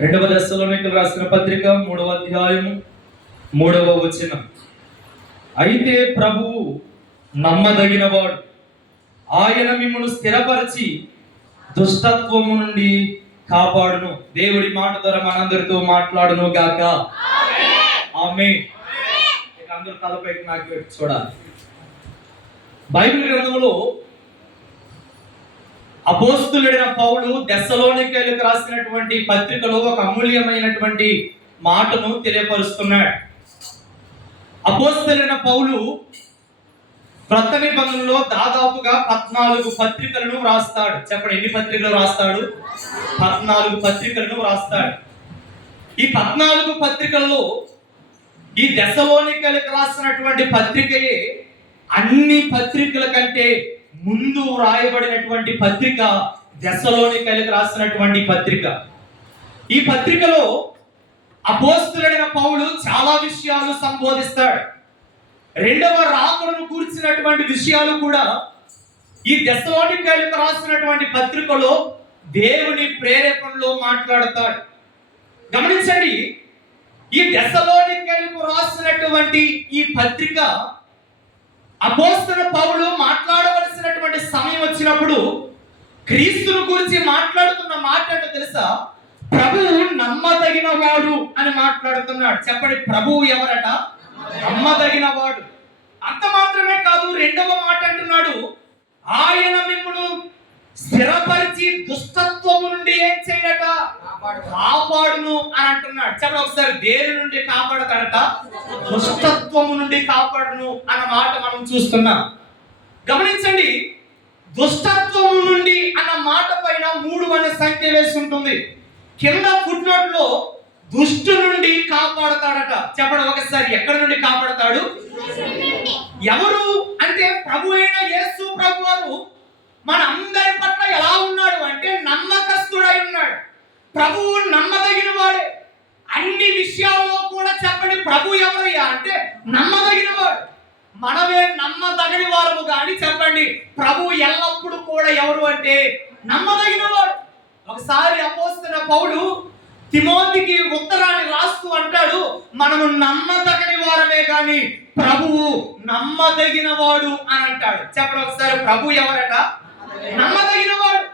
రెండవ దశలోనికలు రాసిన పత్రిక 3వ అధ్యాయము 3వ వచనం. అయితే ప్రభువు నమ్మదగినవాడు, ఆయన మిమ్మల్ని స్థిరపరిచి దుష్టత్వము నుండి కాపాడును. దేవుడి మాట ద్వారా మనందరితో మాట్లాడును గాక. ఆమేన్. అందరూ తలపైకి నాకు పెట్టి చూడాలి. బైబిల్ గ్రంథంలో అపోస్తలుడైన పౌలు దెస్సలోనికీయులకు రాసినటువంటి పత్రికలో ఒక అమూల్యమైనటువంటి మాటను తెలియపరుస్తున్నాడు. అపోస్తలుడైన పౌలు క్రొత్త నిబంధనలో దాదాపుగా 14 పత్రికలను రాస్తాడు. చెప్పండి, ఎన్ని పత్రికలు రాస్తాడు? 14 పత్రికలను రాస్తాడు. ఈ 14 పత్రికల్లో ఈ దెస్సలోనికీయులకు రాసినటువంటి పత్రికయే అన్ని పత్రికల కంటే ముందు రాయబడినటువంటి పత్రిక దెస్సలోనికీయులకు రాసినటువంటి పత్రిక. ఈ పత్రికలో అపోస్తలుడైన పౌలు చాలా విషయాలు సంబోధిస్తాడు. రెండవ రాకడను కూర్చున్నటువంటి విషయాలు కూడా ఈ దెస్సలోనికీయులకు రాసినటువంటి పత్రికలో దేవుని ప్రేరేపణలో మాట్లాడతాడు. గమనించండి, ఈ దెస్సలోనికీయులకు రాసినటువంటి ఈ పత్రిక అపోస్తలుడైన పౌలు మాట్లాడవలసినటువంటి సమయం వచ్చినప్పుడు క్రీస్తును గురించి మాట్లాడుతున్న మాట అంటే తెలుసా? ప్రభువు నమ్మదగిన వాడు అని మాట్లాడుతున్నాడు. చెప్పండి, ప్రభువు ఎవరట? నమ్మదగిన వాడు. అంత మాత్రమే కాదు, రెండవ మాట అంటున్నాడు, ఆయన మిమ్మును స్థిరపరిచి దుష్టత్వము నుండి ఏం చేయడట? కాపాడును అని అంటున్నాడు. చెప్పండి ఒకసారి, దేని నుండి కాపాడతాడట? దుష్టత్వము నుండి కాపాడును అన్న మాట మనం చూస్తున్నాం. గమనించండి, దుష్టత్వము నుండి అన్న మాట పైన 3 అనే సంఖ్య వేసి ఉంటుంది. కింద ఫుట్ నోట్ లో దుష్టు నుండి కాపాడతాడట. చెప్పండి ఒకసారి, ఎక్కడి నుండి కాపాడతాడు? ఎవరు అంటే ప్రభు అయిన యేసు ప్రభు వారు మన అందరి పట్ల ఎలా ఉన్నాడు అంటే నమ్మకస్తుడై ఉన్నాడు. ప్రభువు నమ్మదగిన వాడే అన్ని విషయాల్లో కూడా. చెప్పండి, ప్రభు ఎవరయ్యా అంటే నమ్మదగిన వాడు. మనమే నమ్మదగిన వారము కానీ చెప్పండి, ప్రభు ఎల్లప్పుడూ కూడా ఎవరు అంటే నమ్మదగిన వాడు. ఒకసారి అపోస్తలుడైన పౌలు తిమోతికి ఉత్తరాన్ని రాస్తూ అంటాడు, మనము నమ్మదగిన వారమే కానీ ప్రభువు నమ్మదగిన వాడు అని అంటాడు. చెప్పండి ఒకసారి, ప్రభు ఎవరట? నమ్మదగిన వాడు.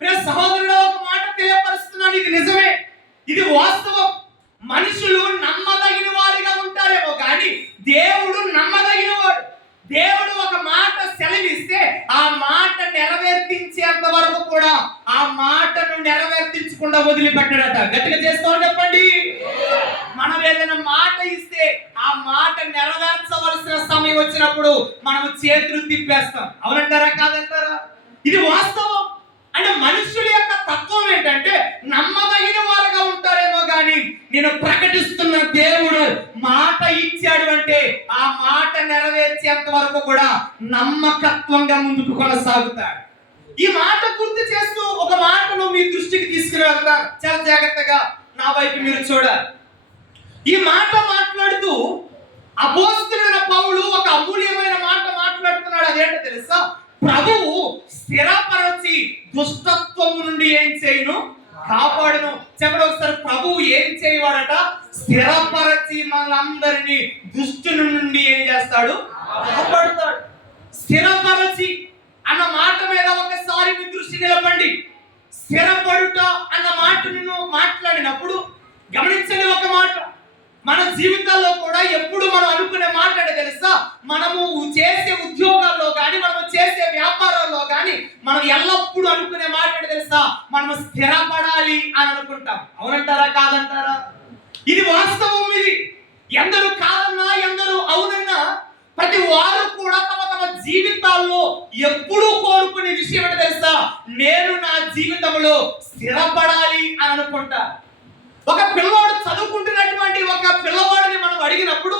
ప్రియ సహోదరుడు, ఒక మాట తెలియపరుస్తున్నాను, ఇది నిజమే, ఇది వాస్తవం. మనుషులు నమ్మదగిన వారిగా ఉంటారేమో కానీ దేవుడు నమ్మదగిన వాడు. దేవుడు ఒక మాట సెలవిస్తే ఆ మాట నెరవేర్తించేంత వరకు కూడా ఆ మాటను నెరవేర్తించకుండా వదిలిపెట్టాడట. గట్టిగా చేస్తామని చెప్పండి. మనం ఏదైనా మాట ఇస్తే ఆ మాట నెరవేర్చవలసిన సమయం వచ్చినప్పుడు మనం చేతులు తిప్పేస్తాం. అవునంటారా కాదంటారా? ఇది వాస్తవం. అంటే మనుషుల యొక్క తత్వం ఏంటంటే నమ్మదగిన వారుగా ఉంటారేమో కానీ నేను ప్రకటిస్తున్న దేవుడు మాట ఇచ్చాడు అంటే ఆ మాట నెరవేర్చేంత వరకు కూడా నమ్మకత్వంగా ముందుకు కొనసాగుతాడు. ఈ మాట గుర్తు చేస్తూ ఒక మాటను మీ దృష్టికి తీసుకుని వెళ్తారు. చాలా జాగ్రత్తగా నా వైపు మీరు చూడాలి. ఈ మాట మాట్లాడుతూ అపోస్తలుడైన పౌలు ఒక అమూల్యమైన మాట మాట్లాడుతున్నాడు. అదేంటో తెలుసా? ప్రభువు స్థిరపరచి దుష్టత్వము నుండి ఏం చేయను? కాపాడును. చెప్పండి ఒకసారి, ప్రభువు ఏం చేయవాడట? స్థిరపరచి మనందరినీ దుష్టుని నుండి ఏం చేస్తాడు? కాపాడుతాడు. స్థిరపరచి అన్న మాట మీద ఒకసారి మీ దృష్టి నిలపండి. స్థిరపడుట అన్న మాటను మాట్లాడినప్పుడు గమనించండి ఒక మాట. మన జీవితాల్లో కూడా ఎప్పుడు మనం అనుకునే మాట అంటే తెలుసా? మనము చేసే ఉద్యోగాల్లో కానీ మనము చేసే వ్యాపారాల్లో కానీ మనం ఎల్లప్పుడూ అనుకునే మాట అంటే తెలుసా? మనము స్థిరపడాలి అని అనుకుంటాం. అవునంటారా కాదంటారా? ఇది వాస్తవం. ఇది ఎందరూ కాదన్నా ఎందరూ అవునన్నా ప్రతి వారు కూడా తమ తమ జీవితాల్లో ఎప్పుడూ కోరుకునే విషయం అంటే తెలుసా? నేను నా జీవితంలో స్థిరపడాలి అని అనుకుంటా. ఒక పిల్లవాడు చదువుకుంటున్నటువంటి ఒక పిల్లవాడిని మనం అడిగినప్పుడు,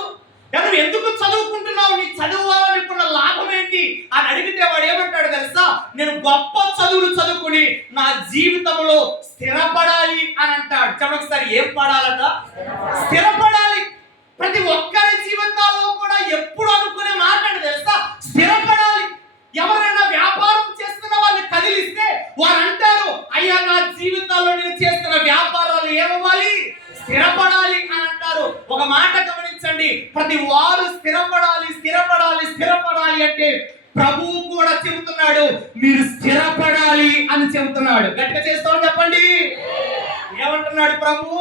నువ్వు ఎందుకు చదువుకుంటున్నావు, నీ చదువుకున్న లాభం ఏంటి అని అడిగితే వాడు ఏమంటాడు తెలుసా? నేను గొప్ప చదువులు చదువుకుని నా జీవితంలో స్థిరపడాలి అని అంటాడు. చెప్పండి ఒకసారి, ఏం పడాలట? స్థిరపడాలి. ప్రతి ఒక్కరి జీవితాల్లో కూడా ఎప్పుడు అనుకునే మాట అంటే తెలుసా? స్థిరపడాలి. ఎవరైనా వ్యాపారం చేస్తున్న వాళ్ళని కదిలిస్తే వారు అంటారు, అయ్యా నా జీవితాల్లో నేను చేస్తున్న వ్యాపారాలు ఏమో సంతతి వారు స్థిరపడాలి స్థిరపడాలి స్థిరపడాలి అంటే ప్రభువు కూడా చెబుతున్నాడు మీరు స్థిరపడాలి అని చెబుతున్నాడు. గట్టిగా చేస్తామని చెప్పండి. ఏమంటున్నాడు ప్రభువు?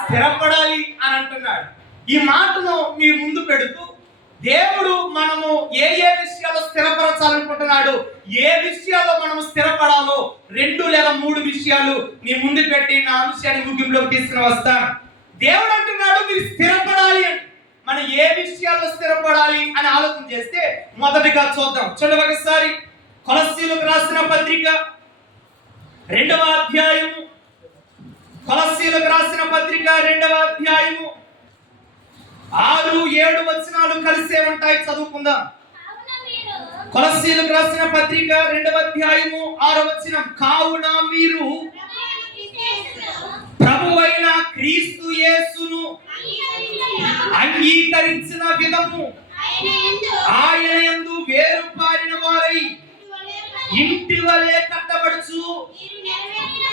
స్థిరపడాలి అని అంటున్నాడు. ఈ మాటను మీ ముందు పెడుతూ దేవుడు మనము ఏ ఏ విషయాల్లో స్థిరపరచాలనుకుంటున్నాడు, ఏ విషయాల్లో మనము స్థిరపడాలో 2 లేదా 3 విషయాలు నీ ముందు పెట్టి నా అంశాన్ని ముగింపులోకి తీసుకుని వస్తాను. దేవుడు అంటున్నాడు మీరు స్థిరపడాలి అని. మనం ఏ విషయాల్లో స్థిరపడాలి అని ఆలోచన చేస్తే మొదటిగా చూద్దాం. చూడండి ఒకసారి కొలస్సీయులకు రాసిన పత్రిక 2వ అధ్యాయము. కొలస్సీయులకు రాసిన పత్రిక 2వ అధ్యాయము 6, 7 వచనాలు కలిసే ఉంటాయి. చదువుకుందాం. కొలస్సీయులకు రాసిన పత్రిక 2వ అధ్యాయము 6వ వచనం. కావున మీరు ప్రభువైన క్రీస్తు యేసును అంగీకరించిన విధము ఆయన యందు వేరుపారిన వారై ఇంటి వలె కట్టబడుచు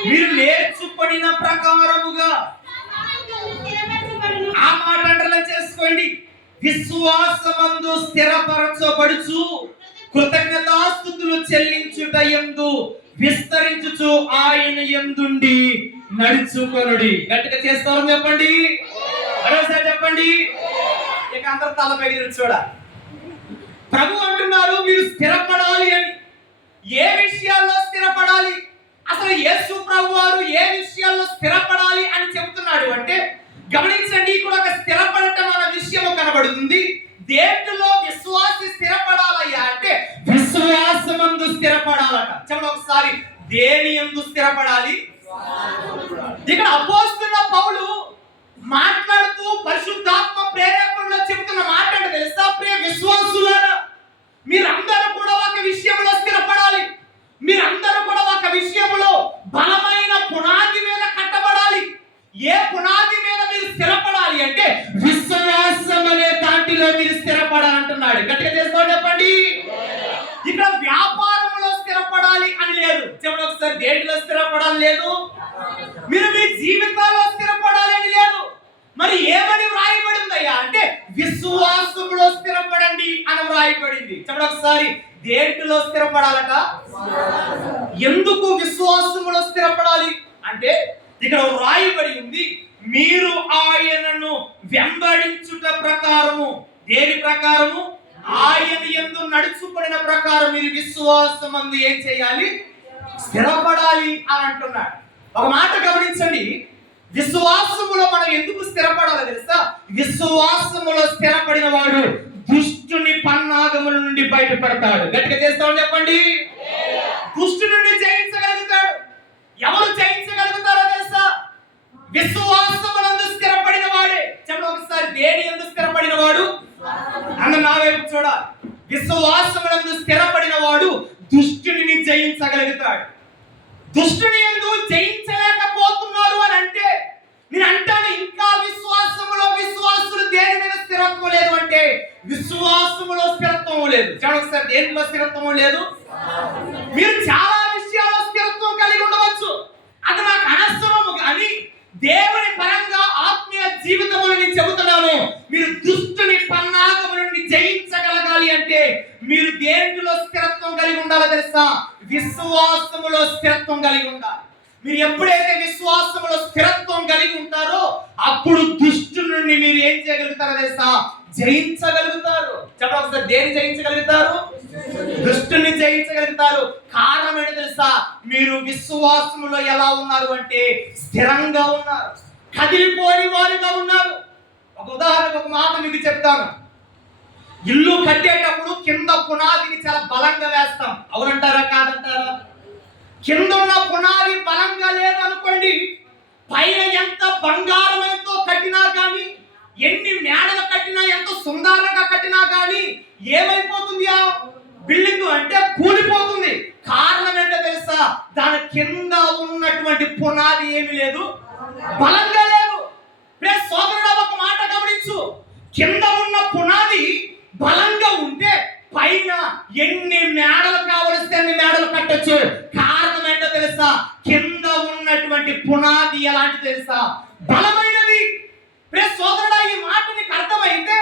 మీరు నేర్చుకొనిన ప్రకారముగా. ఆ మాట అండర్లైన్ చేసుకోండి. విశ్వాసమందు స్థిరపరచబడుచు కృతజ్ఞతాస్తుతులు చెల్లించుట యందు విస్తరించుచు ఆయన యందుండి నడుచుకొనుడి. గట్టిగా చేస్తారని చెప్పండి. మరోసారి చెప్పండి. ఇక అందరూ తలపై చూడ. ప్రభు అంటున్నారు మీరు స్థిరపడాలి అని. ఏ విషయాల్లో స్థిరపడాలి? అసలు యేసు ప్రభు వారు ఏ విషయాల్లో స్థిరపడాలి అని చెబుతున్నాడు అంటే గమనించండి. ఇక్కడ ఒక స్థిరపడటం అన్న విషయం కనబడుతుంది. దేంట్లో విశ్వాసి స్థిరపడాలయ్యా అంటే విశ్వాసమందు స్థిరపడాలట. చెప్పండి ఒకసారి. దేని యందు స్థిరపడాలి? ఇక్కడ అపోస్తలుడైన పౌలు మాట్లాడుతూ పరిశుద్ధాత్మ ప్రేరేపణలో చెబుతున్న మాట అంటే తెలుసా? ప్రియ విశ్వాసులారా, మీరందరూ కూడా ఒక విషయంలో స్థిరపడాలి. మీరందరూ కూడా ఒక విషయంలో బలమైన పునాది మీద కట్టబడాలి. ఏ పునాది మీద మీరు స్థిరపడాలి అంటే విశ్వాసం అనే దాంట్లో మీరు స్థిరపడాలంటున్నాడు. గట్టిగా చేసుకోండి చెప్పండి. ఇక్కడ వ్యాపారంలో స్థిరపడాలి అని లేదు. చెప్పండి ఒకసారి. దేంట్లో స్థిరపడాలి లేదు? మీరు మీ జీవితాల్లో స్థిరపడాలి అని లేదు. మరి ఏమని వ్రాయబడిందయ్యా అంటే విశ్వాసంలో స్థిరపడండి అని వ్రాయబడింది. చెప్పండి ఒకసారి. దేంట్లో స్థిరపడాలట? ఎందుకు విశ్వాసంలో స్థిరపడాలి అంటే ఇక్కడ వ్రాయబడి ఉంది మీరు ఆయనను వెంబడించుట ప్రకారము. దేని ప్రకారము? ఆయన యందు నడుచుకొనిన ప్రకారం మీరు విశ్వాసమందు ఏం చేయాలి? స్థిరపడాలి అని అంటున్నాడు. ఒక మాట గమనించండి. విశ్వాసములో మనం ఎందుకు స్థిరపడాలో తెలుసా? విశ్వాసములో స్థిరపడిన వాడు దుష్టుని పన్నాగముల నుండి బయటపడతాడు. గట్టిగా చేస్తామని చెప్పండి. దుష్టు నుండి జయించగలుగుతాడు. ఎవరు జయించగలుగుతారో తెలుసా? విశ్వాసమునందు స్థిరపడిన వాడే. చెప్పండి ఒకసారి. దేని యందు స్థిరపడిన వాడు? అన్న నా వైపు చూడాలి. విశ్వాసమునందు స్థిరపడిన వాడు దుష్టుని జయించగలుగుతాడు. దుష్టుని యందు జయించలేకపోతున్నారు అని అంటే నేను అంటాను ఇంకా విశ్వాసులు దేని మీద స్థిరత్వం లేదు అంటే విశ్వాసములో స్థిరత్వం లేదు. చూడండి సార్. దేనిలో స్థిరత్వం లేదు? మీరు చాలా విషయాల్లో స్థిరత్వం కలిగి ఉండవచ్చు, అది నాకు అనవసరము. కానీ దేవుని పరంగా ఆత్మీయ జీవితంలో నేను చెబుతున్నాను, మీరు దుష్టుని పన్నాగము నుండి జయించగలగాలి అంటే మీరు దేనిలో స్థిరత్వం కలిగి ఉండాలో తెలుసా? విశ్వాసములో స్థిరత్వం కలిగి ఉండాలి. మీరు ఎప్పుడైతే విశ్వాసములో స్థిరత్వం కలిగి ఉంటారో అప్పుడు దుష్టు నుండి మీరు ఏం చేయగలుగుతారో తెలుసా? జయించగలుగుతారు. చెప్పండి. దేని జయించగలుగుతారు? దుష్టుని జయించగలుగుతారు. కారణం ఏంటో తెలుసా? మీరు విశ్వాసములో ఎలా ఉన్నారు అంటే స్థిరంగా ఉన్నారు, కదిలిపోని వారుగా ఉన్నారు. ఒక ఉదాహరణకు ఒక మాట మీకు చెప్తాను. ఇల్లు కట్టేటప్పుడు కింద పునాదిని చాలా బలంగా వేస్తాం. అవునంటారా కాదంటారా? కింద ఉన్న పునాది బలంగా లేదనుకోండి, పైన ఎంత బంగారమైతో కట్టినా కానీ, ఎన్ని మేడలు కట్టినా, ఎంత సుందరంగా కట్టినా కానీ ఏమైపోతుంది? ఆ బిల్డింగ్ అంటే కూలిపోతుంది. కారణం ఏంటో తెలుసా? దాని కింద ఉన్నటువంటి పునాది ఏమి లేదు, బలంగా లేదు. ప్లస్ సోదరుడు ఒక మాట గమనించు. కింద ఉన్న పునాది బలంగా ఉంటే పైన ఎన్ని మేడలు కావలిస్తే అన్ని మేడలు కట్టొచ్చు. కారణం ఏంటో తెలుసా? కింద ఉన్నటువంటి పునాది ఎలాంటి తెలుసా? బలమైనది. ప్లస్ సోదరుడా, ఈ మాట నీకు అర్థమైతే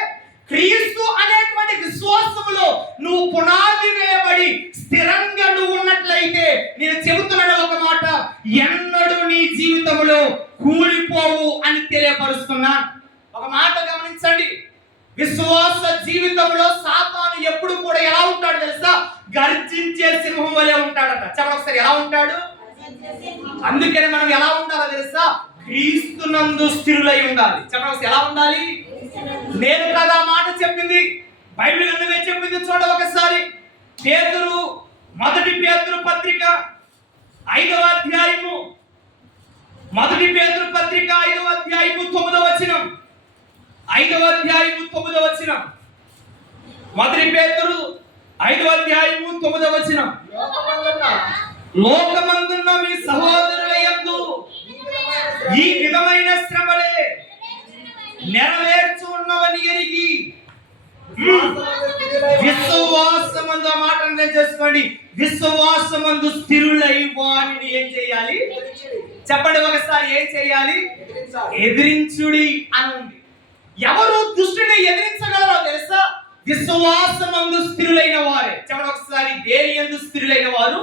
విశ్వాసములో నువ్వు పునాది వేయబడి స్థిరంగా నువ్వు ఉన్నట్లయితే నేను చెబుతున్నాను ఒక మాట, ఎన్నడూ నీ జీవితంలో కూలిపోవు అని తెలియపరుస్తున్నాను. ఒక మాట గమనించండి, విశ్వాస జీవితంలో సాతాను ఎప్పుడు కూడా ఎలా ఉంటాడు తెలుసా? గర్జించే సింహం వలె ఉంటాడట. చెప్పండి ఒకసారి, ఎలా ఉంటాడు? అందుకని మనం ఎలా ఉండాలో తెలుసా? క్రీస్తునందు స్థిరులై ఉండాలి. చెప్పండి ఒకసారి, ఎలా ఉండాలి? నేను కదా మాట చెప్పింది, బైబిల్ గ్రంథమే చెప్పింది. చూడండి ఒకసారి, పేతురు, మొదటి పేతురు పత్రిక 5వ అధ్యాయము, మొదటి పేతురు పత్రిక 5వ అధ్యాయము 9వ వచనం. 5వ అధ్యాయము 9వ వచనం. మొదటి పేతురు 5వ అధ్యాయము 9వ వచనం. లోకమందున్న మీ సహోదరుల యందు ఈ విధమైన శ్రమలే నెరవేర్చున్నవని ఎరిగి విశ్వాసమందు, ఆ మాట చేసుకోండి, విశ్వాసమందు స్థిరులై వారిని ఏం చేయాలి? చెప్పండి ఒకసారి, ఏం చేయాలి? ఎదిరించుడి అని ఉంది. ఎవరు దుష్టుని ఎదిరించగలరో తెలుసా? విశ్వాసమందు స్థిరులైన వారే. చెప్పండి ఒకసారి, దేని యందు స్థిరులైన వారు?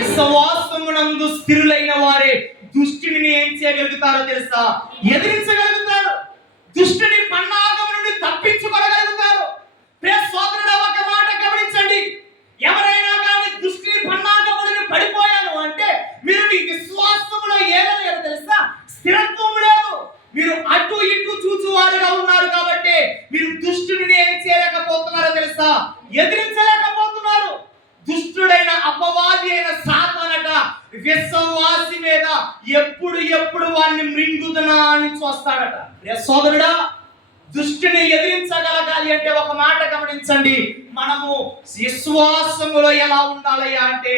విశ్వాసమునందు స్థిరులైన వారే దుష్టుని ఏం చేయగలుగుతారో తెలుసా? ఎదిరించగలుగుతారు. దుష్టుని పన్నాగం నుండి తప్పించుకోగలుగుతారు. ప్రియ సోదరుడా, ఒక మాట గమనించండి, ఎవరైనా కానీ దుష్టుని పన్నాగం నుండి పడిపోయాను అంటే మీరు మీ విశ్వాసములో ఏమలేరు తెలుసా? స్థిరత్వం లేదు. మీరు అటు ఇటు చూచువారుగా ఉన్నారు కాబట్టి మీరు దుష్టుని ఏం చేయలేకపోతున్నారో తెలుసా? ఎదిరించలేకపోతున్నారు. దుష్టుడైన అపవాది అయిన సాతానట విశ్వాసి మీద ఎప్పుడు వాడిని మృంగుదనా అని చూస్తాడట. సోదరుడా, దుష్టుని ఎదిరించగలగాలి అంటే ఒక మాట గమనించండి, మనము విశ్వాసములో ఎలా ఉండాలి అంటే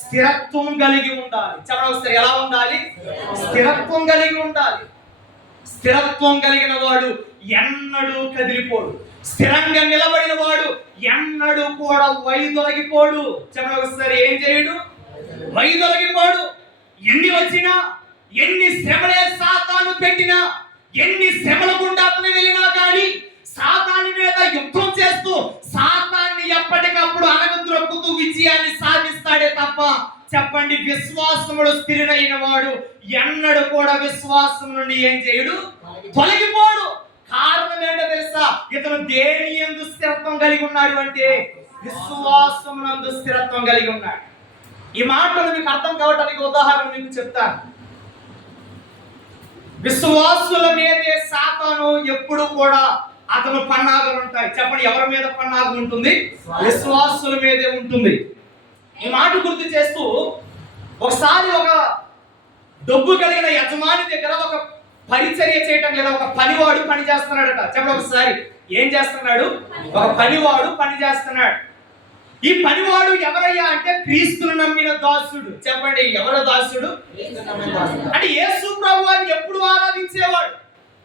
స్థిరత్వం కలిగి ఉండాలి. చెప్పండి, ఎలా ఉండాలి? స్థిరత్వం కలిగి ఉండాలి. స్థిరత్వం కలిగిన వాడు ఎన్నడూ కదిలిపోడు. స్థిరంగా నిలబడిన వాడు ఎన్నడూ కూడా వైదొలగిపోడు. చెప్పండి ఒకసారి, ఏం చేయడు? వైదొలగిపోడు. ఎన్ని వచ్చినా, ఎన్ని శ్రమలే సాతాను పెట్టినా, ఎన్ని శ్రమల గుండా అతను వెళ్ళినా కానీ సాతాను మీద యుద్ధం చేస్తూ సాతాన్ని ఎప్పటికప్పుడు అనగద్రొక్కుతూ విజయాన్ని సాధిస్తాడే తప్ప, చెప్పండి, విశ్వాసముడు స్థిరుడైన వాడు ఎన్నడూ కూడా విశ్వాసం నుండి ఏం చేయడు? తొలగిపోడు. కారణం ఏంటో తెలుసా? ఇతను దేని యందు స్థిరత్వం కలిగి ఉన్నాడు అంటే విశ్వాసమునందు స్థిరత్వం కలిగి ఉన్నాడు. ఈ మాటలు మీకు అర్థం కావటానికి ఉదాహరణ మీకు చెప్తాను. విశ్వాసుల మీదే సాతాను ఎప్పుడు కూడా అతను పన్నాగాలు ఉంటాయి. చెప్పండి, ఎవరి మీద పన్నాగం ఉంటుంది? విశ్వాసుల మీదే ఉంటుంది. ఈ మాట గుర్తు చేస్తూ, ఒకసారి ఒక డబ్బు కలిగిన యజమాని దగ్గర ఒక పరిచర్య చేయటం లేదా ఒక పనివాడు పని చేస్తున్నాడట. చెప్పండి ఒకసారి, ఏం చేస్తున్నాడు? ఒక పనివాడు పని చేస్తున్నాడు. ఈ పనివాడు ఎవరయ్యా అంటే క్రీస్తును నమ్మిన దాసుడు. చెప్పండి, ఎవరు దాసుడు? అంటే యేసు ప్రభువాన్ని ఎప్పుడు ఆరాధించేవాడు,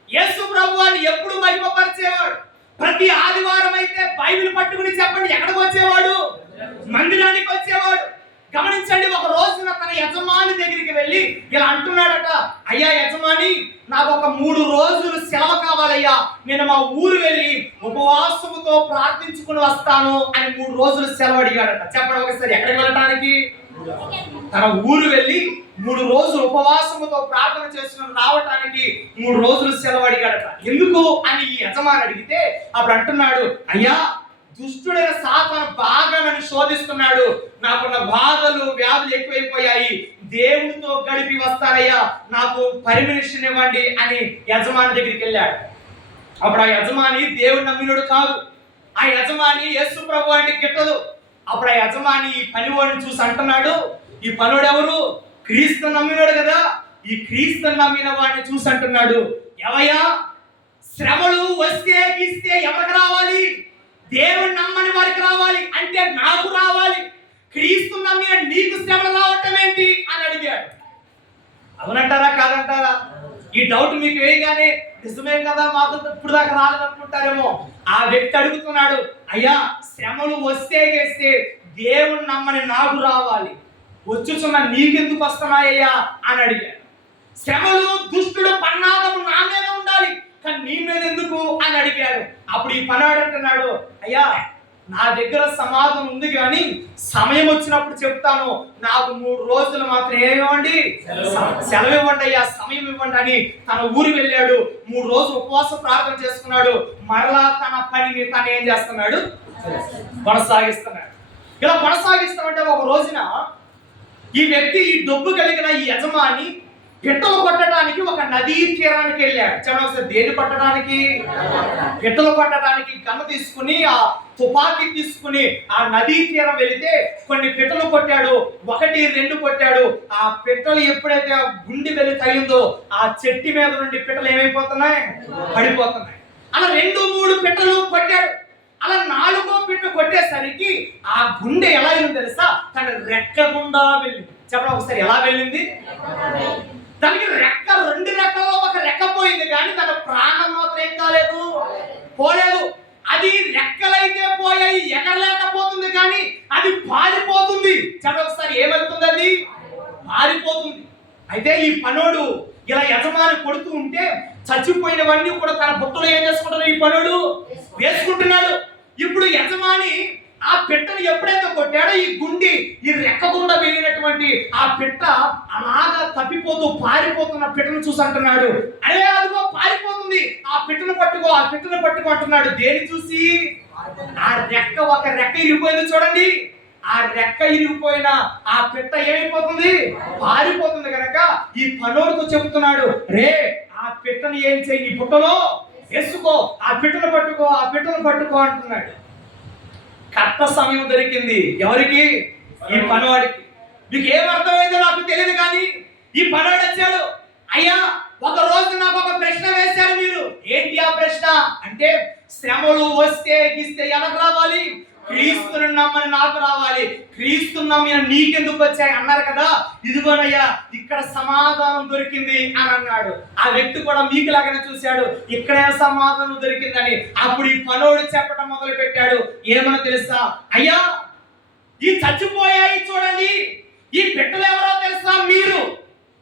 యేసు ప్రభువాన్ని ఎప్పుడు మహిమపరిచేవాడు. ప్రతి ఆదివారం అయితే బైబిల్ పట్టుకుని చెప్పండి ఎక్కడికి వచ్చేవాడు? మందిరానికి వచ్చేవాడు. గమనించండి, ఒక రోజున తన యజమాని దగ్గరికి వెళ్ళి ఇలా అంటున్నాడట, అయ్యా యజమాని, నాకు ఒక 3 రోజులు సెలవు కావాలయ్యా, నేను మా ఊరు వెళ్ళి ఉపవాసముతో ప్రార్థించుకుని వస్తాను అని 3 రోజులు సెలవు అడిగాడట. చెప్పండి ఒకసారి, ఎక్కడికి వెళ్ళటానికి? తన ఊరు వెళ్ళి 3 రోజులు ఉపవాసముతో ప్రార్థన చేసుకుని రావటానికి 3 రోజులు సెలవు అడిగాడట. ఎందుకు అని ఈ యజమాని అడిగితే అప్పుడు అంటున్నాడు, అయ్యా, దుష్టుడైన సాతాను బాగా నన్ను శోధిస్తున్నాడు, నాకున్న బాధలు వ్యాధులు ఎక్కువైపోయాయి, దేవునితో గడిపి వస్తానయ్యా, నాకు పర్మిషన్ ఇవ్వండి అని యజమాని దగ్గరికి వెళ్ళాడు. అప్పుడు ఆ యజమాని దేవుని నమ్మినుడు కాదు. ఆ యజమాని యేసు ప్రభు అంటే గిట్టదు. అప్పుడు ఆ యజమాని ఈ పనివాడిని చూసి అంటున్నాడు, ఈ పనుడు ఎవరు? క్రీస్తు నమ్మినాడు కదా. ఈ క్రీస్తు నమ్మిన వాడిని చూసి అంటున్నాడు, ఎవయ్యా, శ్రమలు వస్తే గీస్తే ఎవరికి రావాలి? దేవుని నమ్మని వారికి రావాలి. అంటే నాకు రావాలి. క్రీస్తు నమ్మిన నీకు శ్రమలు రావటం ఏంటి అని అడిగాడు. అవునంటారా కాదంటారా? ఈ డౌట్ మీకు వేయగానే నిజమే కదా, మాకు ఇప్పుడు దాకా రాలేదనుకుంటారేమో. ఆ వ్యక్తి అడుగుతున్నాడు, అయ్యా, శ్రమలు వస్తే గేస్తే దేవుని నమ్మని నాకు రావాలి, వచ్చుచున్న నీకెందుకు వస్తున్నాయ్యా అని అడిగాడు. శ్రమలు దుష్టుడు పన్నాగము నా మీద ఉండాలి, కానీ నీ మీద ఎందుకు అని అడిగాడు. అప్పుడు ఈ పనాడు అంటున్నాడు, అయ్యా, నా దగ్గర సమాధానం ఉంది కానీ సమయం వచ్చినప్పుడు చెప్తాను, నాకు 3 రోజులు మాత్రం ఏమివ్వండి, సెలవు ఇవ్వండి అయ్యా, సమయం ఇవ్వండి అని తన ఊరు వెళ్ళాడు. 3 రోజులు ఉపవాస ప్రార్థన చేసుకున్నాడు. మరలా తన పనిని తను ఏం చేస్తున్నాడు, కొనసాగిస్తున్నాడు. ఇలా కొనసాగిస్తామంటే ఒక రోజున ఈ వ్యక్తి, ఈ డబ్బు కలిగిన ఈ యజమాని పిట్టలు కొట్టడానికి ఒక నదీ తీరానికి వెళ్ళాడు. ఒకసారి దేని కొట్టడానికి? పిట్టలు కొట్టడానికి గన్ను తీసుకుని, ఆ తుపాకీ తీసుకుని ఆ నదీ తీరం వెళితే కొన్ని పిట్టలు కొట్టాడు. 1, 2 కొట్టాడు. ఆ పిట్టలు ఎప్పుడైతే ఆ గుండి వెళ్ళి తగిందో ఆ చెట్టు మీద నుండి పిట్టలు ఏమైపోతున్నాయి, పడిపోతున్నాయి. అలా 2, 3 పిట్టలు కొట్టాడు. అలా 4వ పిట్ట కొట్టేసరికి ఆ గుండె ఎలా అయిందో తెలుసా, తన రెక్క గుండా వెళ్ళింది. చెప్పండి ఒకసారి, ఎలా వెళ్ళింది? దానికి రెక్క, 2 రెక్కల్లో ఒక రెక్క పోయింది కానీ తన ప్రాణం మాత్రం ఏం కాలేదు, పోలేదు. అది రెక్కలైతే పోయాయి, ఎగరలేకపోతుంది కానీ అది పారిపోతుంది. చెప్పండి ఒకసారి, ఏమవుతుంది? అది పారిపోతుంది. అయితే ఈ పనోడు ఇలా యజమాని కొడుతూ ఉంటే చచ్చిపోయినవన్నీ కూడా తన బుట్టలో ఏం చేసుకుంటున్నాడు, ఈ పనోడు వేసుకుంటున్నాడు. ఇప్పుడు యజమాని ఆ పిట్టను ఎప్పుడైతే కొట్టాడో ఈ గుండి, ఈ రెక్క గుండా వెళ్ళినటువంటి ఆ పిట్ట అలాగా తప్పిపోతూ పారిపోతున్న పిట్టను చూసి అంటున్నాడు, అరే అదిగో పారిపోతుంది, ఆ పిట్టను పట్టుకో, ఆ పిట్టను పట్టుకో అంటున్నాడు. దేని చూసి? ఆ రెక్క, ఒక రెక్క ఇరిగిపోయింది చూడండి. ఆ రెక్క ఇరిగిపోయిన ఆ పిట్ట ఏమైపోతుంది, పారిపోతుంది. కనుక ఈ పనోడుతో చెబుతున్నాడు, రే ఆ పిట్టను ఏం చెయ్యి, ఈ పుట్టలో వేసుకో, ఆ పిట్టను పట్టుకో, ఆ పిట్టను పట్టుకో అంటున్నాడు. కరెక్ట్ సమయం దొరికింది. ఎవరికి? ఈ పనివాడికి. మీకు ఏం అర్థమైందో నాకు తెలియదు కానీ ఈ పనివాడు వచ్చాడు. అయ్యా, ఒక రోజు నాకు ఒక ప్రశ్న వేశారు మీరు. ఏంటి ఆ ప్రశ్న అంటే, శ్రమలు వస్తే గిస్తే ఎవరికి రావాలి? క్రీస్తుని నమ్మని నాకు రావాలి. క్రీస్తు నమ్మిన నీకెందుకు వచ్చాయి అన్నారు కదా, ఇదిగోనయ్యా ఇక్కడ సమాధానం దొరికింది అని అన్నాడు. ఆ వ్యక్తి కూడా మీకు లాగానే చూశాడు, ఇక్కడే సమాధానం దొరికిందని. అప్పుడు ఈ పనోడు చెప్పడం మొదలు పెట్టాడు. ఏమన్నా తెలుసా? అయ్యా, ఈ చచ్చిపోయాయి చూడండి, ఈ పిట్టలు ఎవరో తెలుసా? మీరు.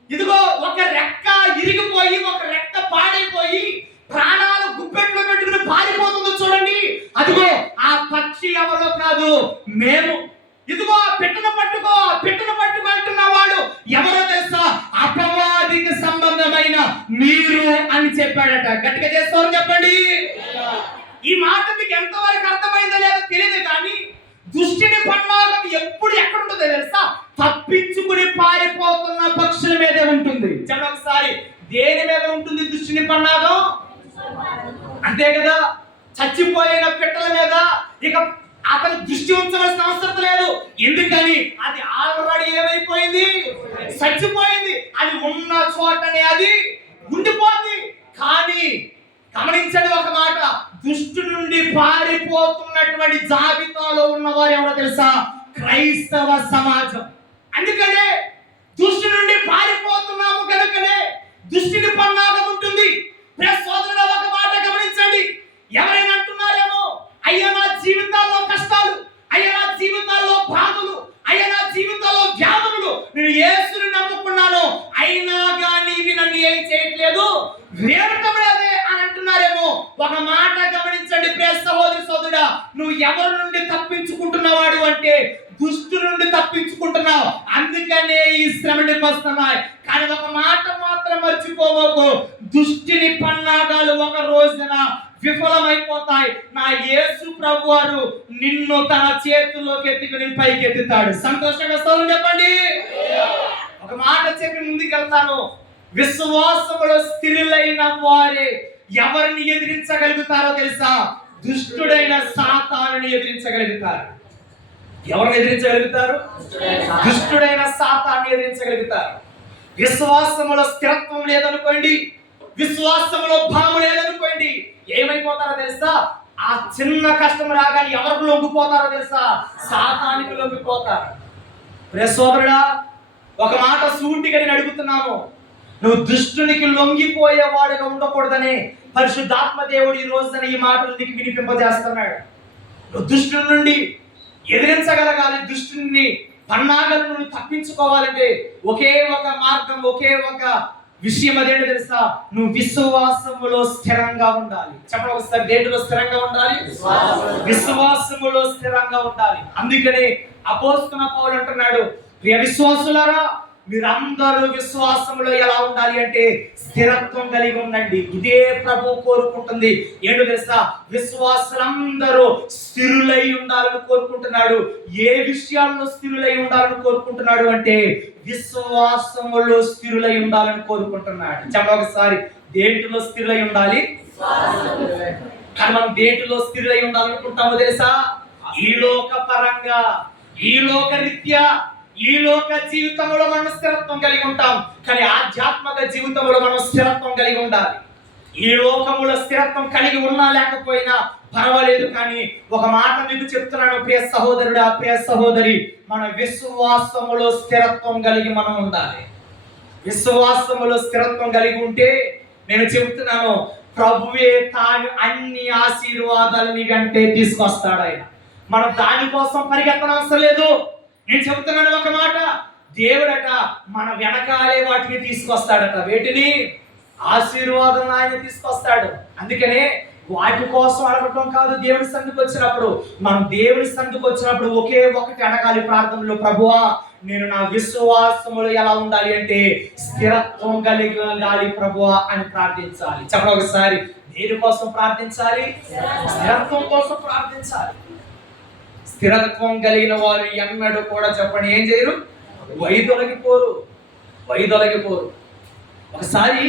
ఇదిగో ఒక రెక్క ఇరిగిపోయి, ఒక రెక్క పాడైపోయి ప్రాణాలు గుప్పెట్లో పెట్టుకుని పారిపోతుందో చూడండి, అదిగో ఆ పక్షి ఎవరో కాదు, మేము. ఇదిగో ఆ పిట్టను పట్టుకో, ఆ పిట్టను పట్టుకో అంటున్న వాడు ఎవరో తెలుసా? అపవాదికి సంబంధమైన మీరు అని చెప్పాడట. గట్టిగా చేస్తామని చెప్పండి. ఈ మాట మీకు ఎంతవరకు అర్థమైందో లేదో తెలియదు కానీ దుష్టుని పన్నాగం ఎప్పుడు ఎక్కడ ఉంటుందో తెలుసా? తప్పించుకుని పారిపోతున్న పక్షుల మీదే ఉంటుంది. చెప్పండి ఒకసారి, దేని మీద ఉంటుంది దుష్టుని పన్నాగం? అంతే కదా, చచ్చిపోయిన పిట్టల మీద ఇక అతను దృష్టి ఉంచవలసిన అవసరం లేదు. ఎందుకని? అది ఆల్రెడీ ఏమైపోయింది, చచ్చిపోయింది. అది ఉన్న చోటనే అది ఉండిపోయింది. కానీ గమనించండి ఒక మాట, దుష్టు నుండి పారిపోతున్నటువంటి జాబితాలో ఉన్నవారు ఎవరో తెలుసా? క్రైస్తవ సమాజం. అందుకనే దుష్టు నుండి పారిపోతున్నాము కనుకనే దుష్టిని పన్నాగం ఉంటుంది. సోదరుల ఒక మాట గమనించండి. ఎవరైనా అంటున్నారేమో, అయ్యా నా జీవితాల్లో కష్టాలు, అయ్యా నా జీవితాల్లో బాధలు, అయ్యా నా జీవితాల్లో వ్యాధులు, నేను యేసుని నమ్ముకున్నాను అయినా కానీ నన్ను ఏం చేయట్లేదు, వేడటమే అని అంటున్నారేమో. ఒక మాట గమనించండి ప్రియ సహోదరి సోదరుడా, నువ్వు ఎవరి నుండి తప్పించుకుంటున్నవాడు అంటే దుష్టు నుండి తప్పించుకుంటున్నావు. అందుకనే ఈ శ్రమని వస్తున్నాయి. కానీ ఒక మాట మాత్రం మర్చిపోవకు, దుష్టిని పన్నాగాలు ఒక రోజున విఫలమైపోతాయి. నా యేసు ప్రభువారు నిన్ను తన చేతుల్లోకి ఎత్తుకుని పైకి ఎత్తుతాడు. సంతోషంగా స్తోత్రం చెప్పండి. ఒక మాట చెప్పి ముందుకెళ్తాను. విశ్వాసములో స్థిరులైన వారే ఎవరిని ఎదిరించగలుగుతారో తెలుసా? దుష్టుడైన సాతానుని ఎదిరించగలుగుతారు. ఎవరిని ఎదిరించగలుగుతారు? దుష్టుడైన సాతాన్ని ఎదిరించగలుగుతారు. విశ్వాసములో స్థిరత్వం లేదనుకోండి, విశ్వాసములో భావం లేదనుకోండి, ఏమైపోతారో తెలుసా? ఆ చిన్న కష్టం రాగానే ఎవరికి లొంగిపోతారో తెలుసా? సాతానికి లొంగిపోతారు. ప్రియ సోదరుడా, ఒక మాట సూటిగా నేను అడుగుతున్నాను. నువ్వు దుష్టునికి లొంగిపోయేవాడుగా ఉండకూడదని పరిశుద్ధాత్మ దేవుడు ఈ రోజున ఈ మాటలు నీకు వినిపింపజేస్తున్నాడు. నువ్వు దుష్టుని నుండి ఎదిరించగలగాలి. దుష్టుని పన్నాగలను తప్పించుకోవాలంటే ఒకే ఒక మార్గం, ఒకే ఒక విషయం అదేంటో తెలుసా? నువ్వు విశ్వాసములో స్థిరంగా ఉండాలి. చెప్పండి ఒకసారి, దేంట్లో స్థిరంగా ఉండాలి? విశ్వాసములో స్థిరంగా ఉండాలి. అందుకనే అపోస్తలుడైన పౌలు అంటున్నాడు, ప్రియ విశ్వాసులారా, మీరందరూ విశ్వాసములో ఎలా ఉండాలి అంటే స్థిరత్వం కలిగి ఉండండి. ఇదే ప్రభు కోరుకుంటుంది. ఏంటో తెలుసా? విశ్వాసులందరూ స్థిరులై ఉండాలని కోరుకుంటున్నాడు. ఏ విషయాల్లో స్థిరులై ఉండాలని కోరుకుంటున్నాడు అంటే విశ్వాసములో స్థిరులై ఉండాలని కోరుకుంటున్నాడు. చెప్పండి ఒకసారి, దేంట్లో స్థిరులై ఉండాలి? కానీ మనం దేంట్లో స్థిరులై ఉండాలనుకుంటామో తెలుసా? ఈ లోక పరంగా, ఈ లోక రీత్యా, ఈ లోక జీవితంలో మనం స్థిరత్వం కలిగి ఉంటాం. కానీ ఆధ్యాత్మిక జీవితంలో మనం స్థిరత్వం కలిగి ఉండాలి. ఈ లోకములో స్థిరత్వం కలిగి ఉన్నా లేకపోయినా పర్వాలేదు, కానీ ఒక మాట మీకు చెప్తున్నాను ప్రియ సహోదరుడా, ప్రియ సహోదరి, మన విశ్వాసములో స్థిరత్వం కలిగి మనం ఉండాలి. విశ్వాసములో స్థిరత్వం కలిగి ఉంటే నేను చెప్తున్నాను, ప్రభువే తాను అన్ని ఆశీర్వాదాలు నీ వెంటే తీసుకొస్తాడు. ఆయన మనం దానికోసం పరిగెత్తనవసరం లేదు. నేను చెబుతున్నాను ఒక మాట, దేవుడట మన వెనకాలే వాటిని తీసుకొస్తాడట. వేటిని? ఆశీర్వాదం ఆయన తీసుకొస్తాడు. అందుకనే వాటి కోసం అడగటం కాదు. దేవుని సన్నిధికి వచ్చినప్పుడు, మనం దేవుని సన్నిధికి వచ్చినప్పుడు ఒకే ఒకటి అడగాలి ప్రార్థనలో, ప్రభువా నేను నా విశ్వాసములో ఎలా ఉండాలి అంటే స్థిరత్వం కలిగి ఉండాలి ప్రభువా అని ప్రార్థించాలి. చెప్పండి ఒకసారి, దేని కోసం ప్రార్థించాలి? స్థిరత్వం కోసం ప్రార్థించాలి. స్థిరత్వం కలిగిన వారు ఎన్నడూ కూడా చెప్పండి ఏం చేయరు? వైదొలగిపోరు. ఒకసారి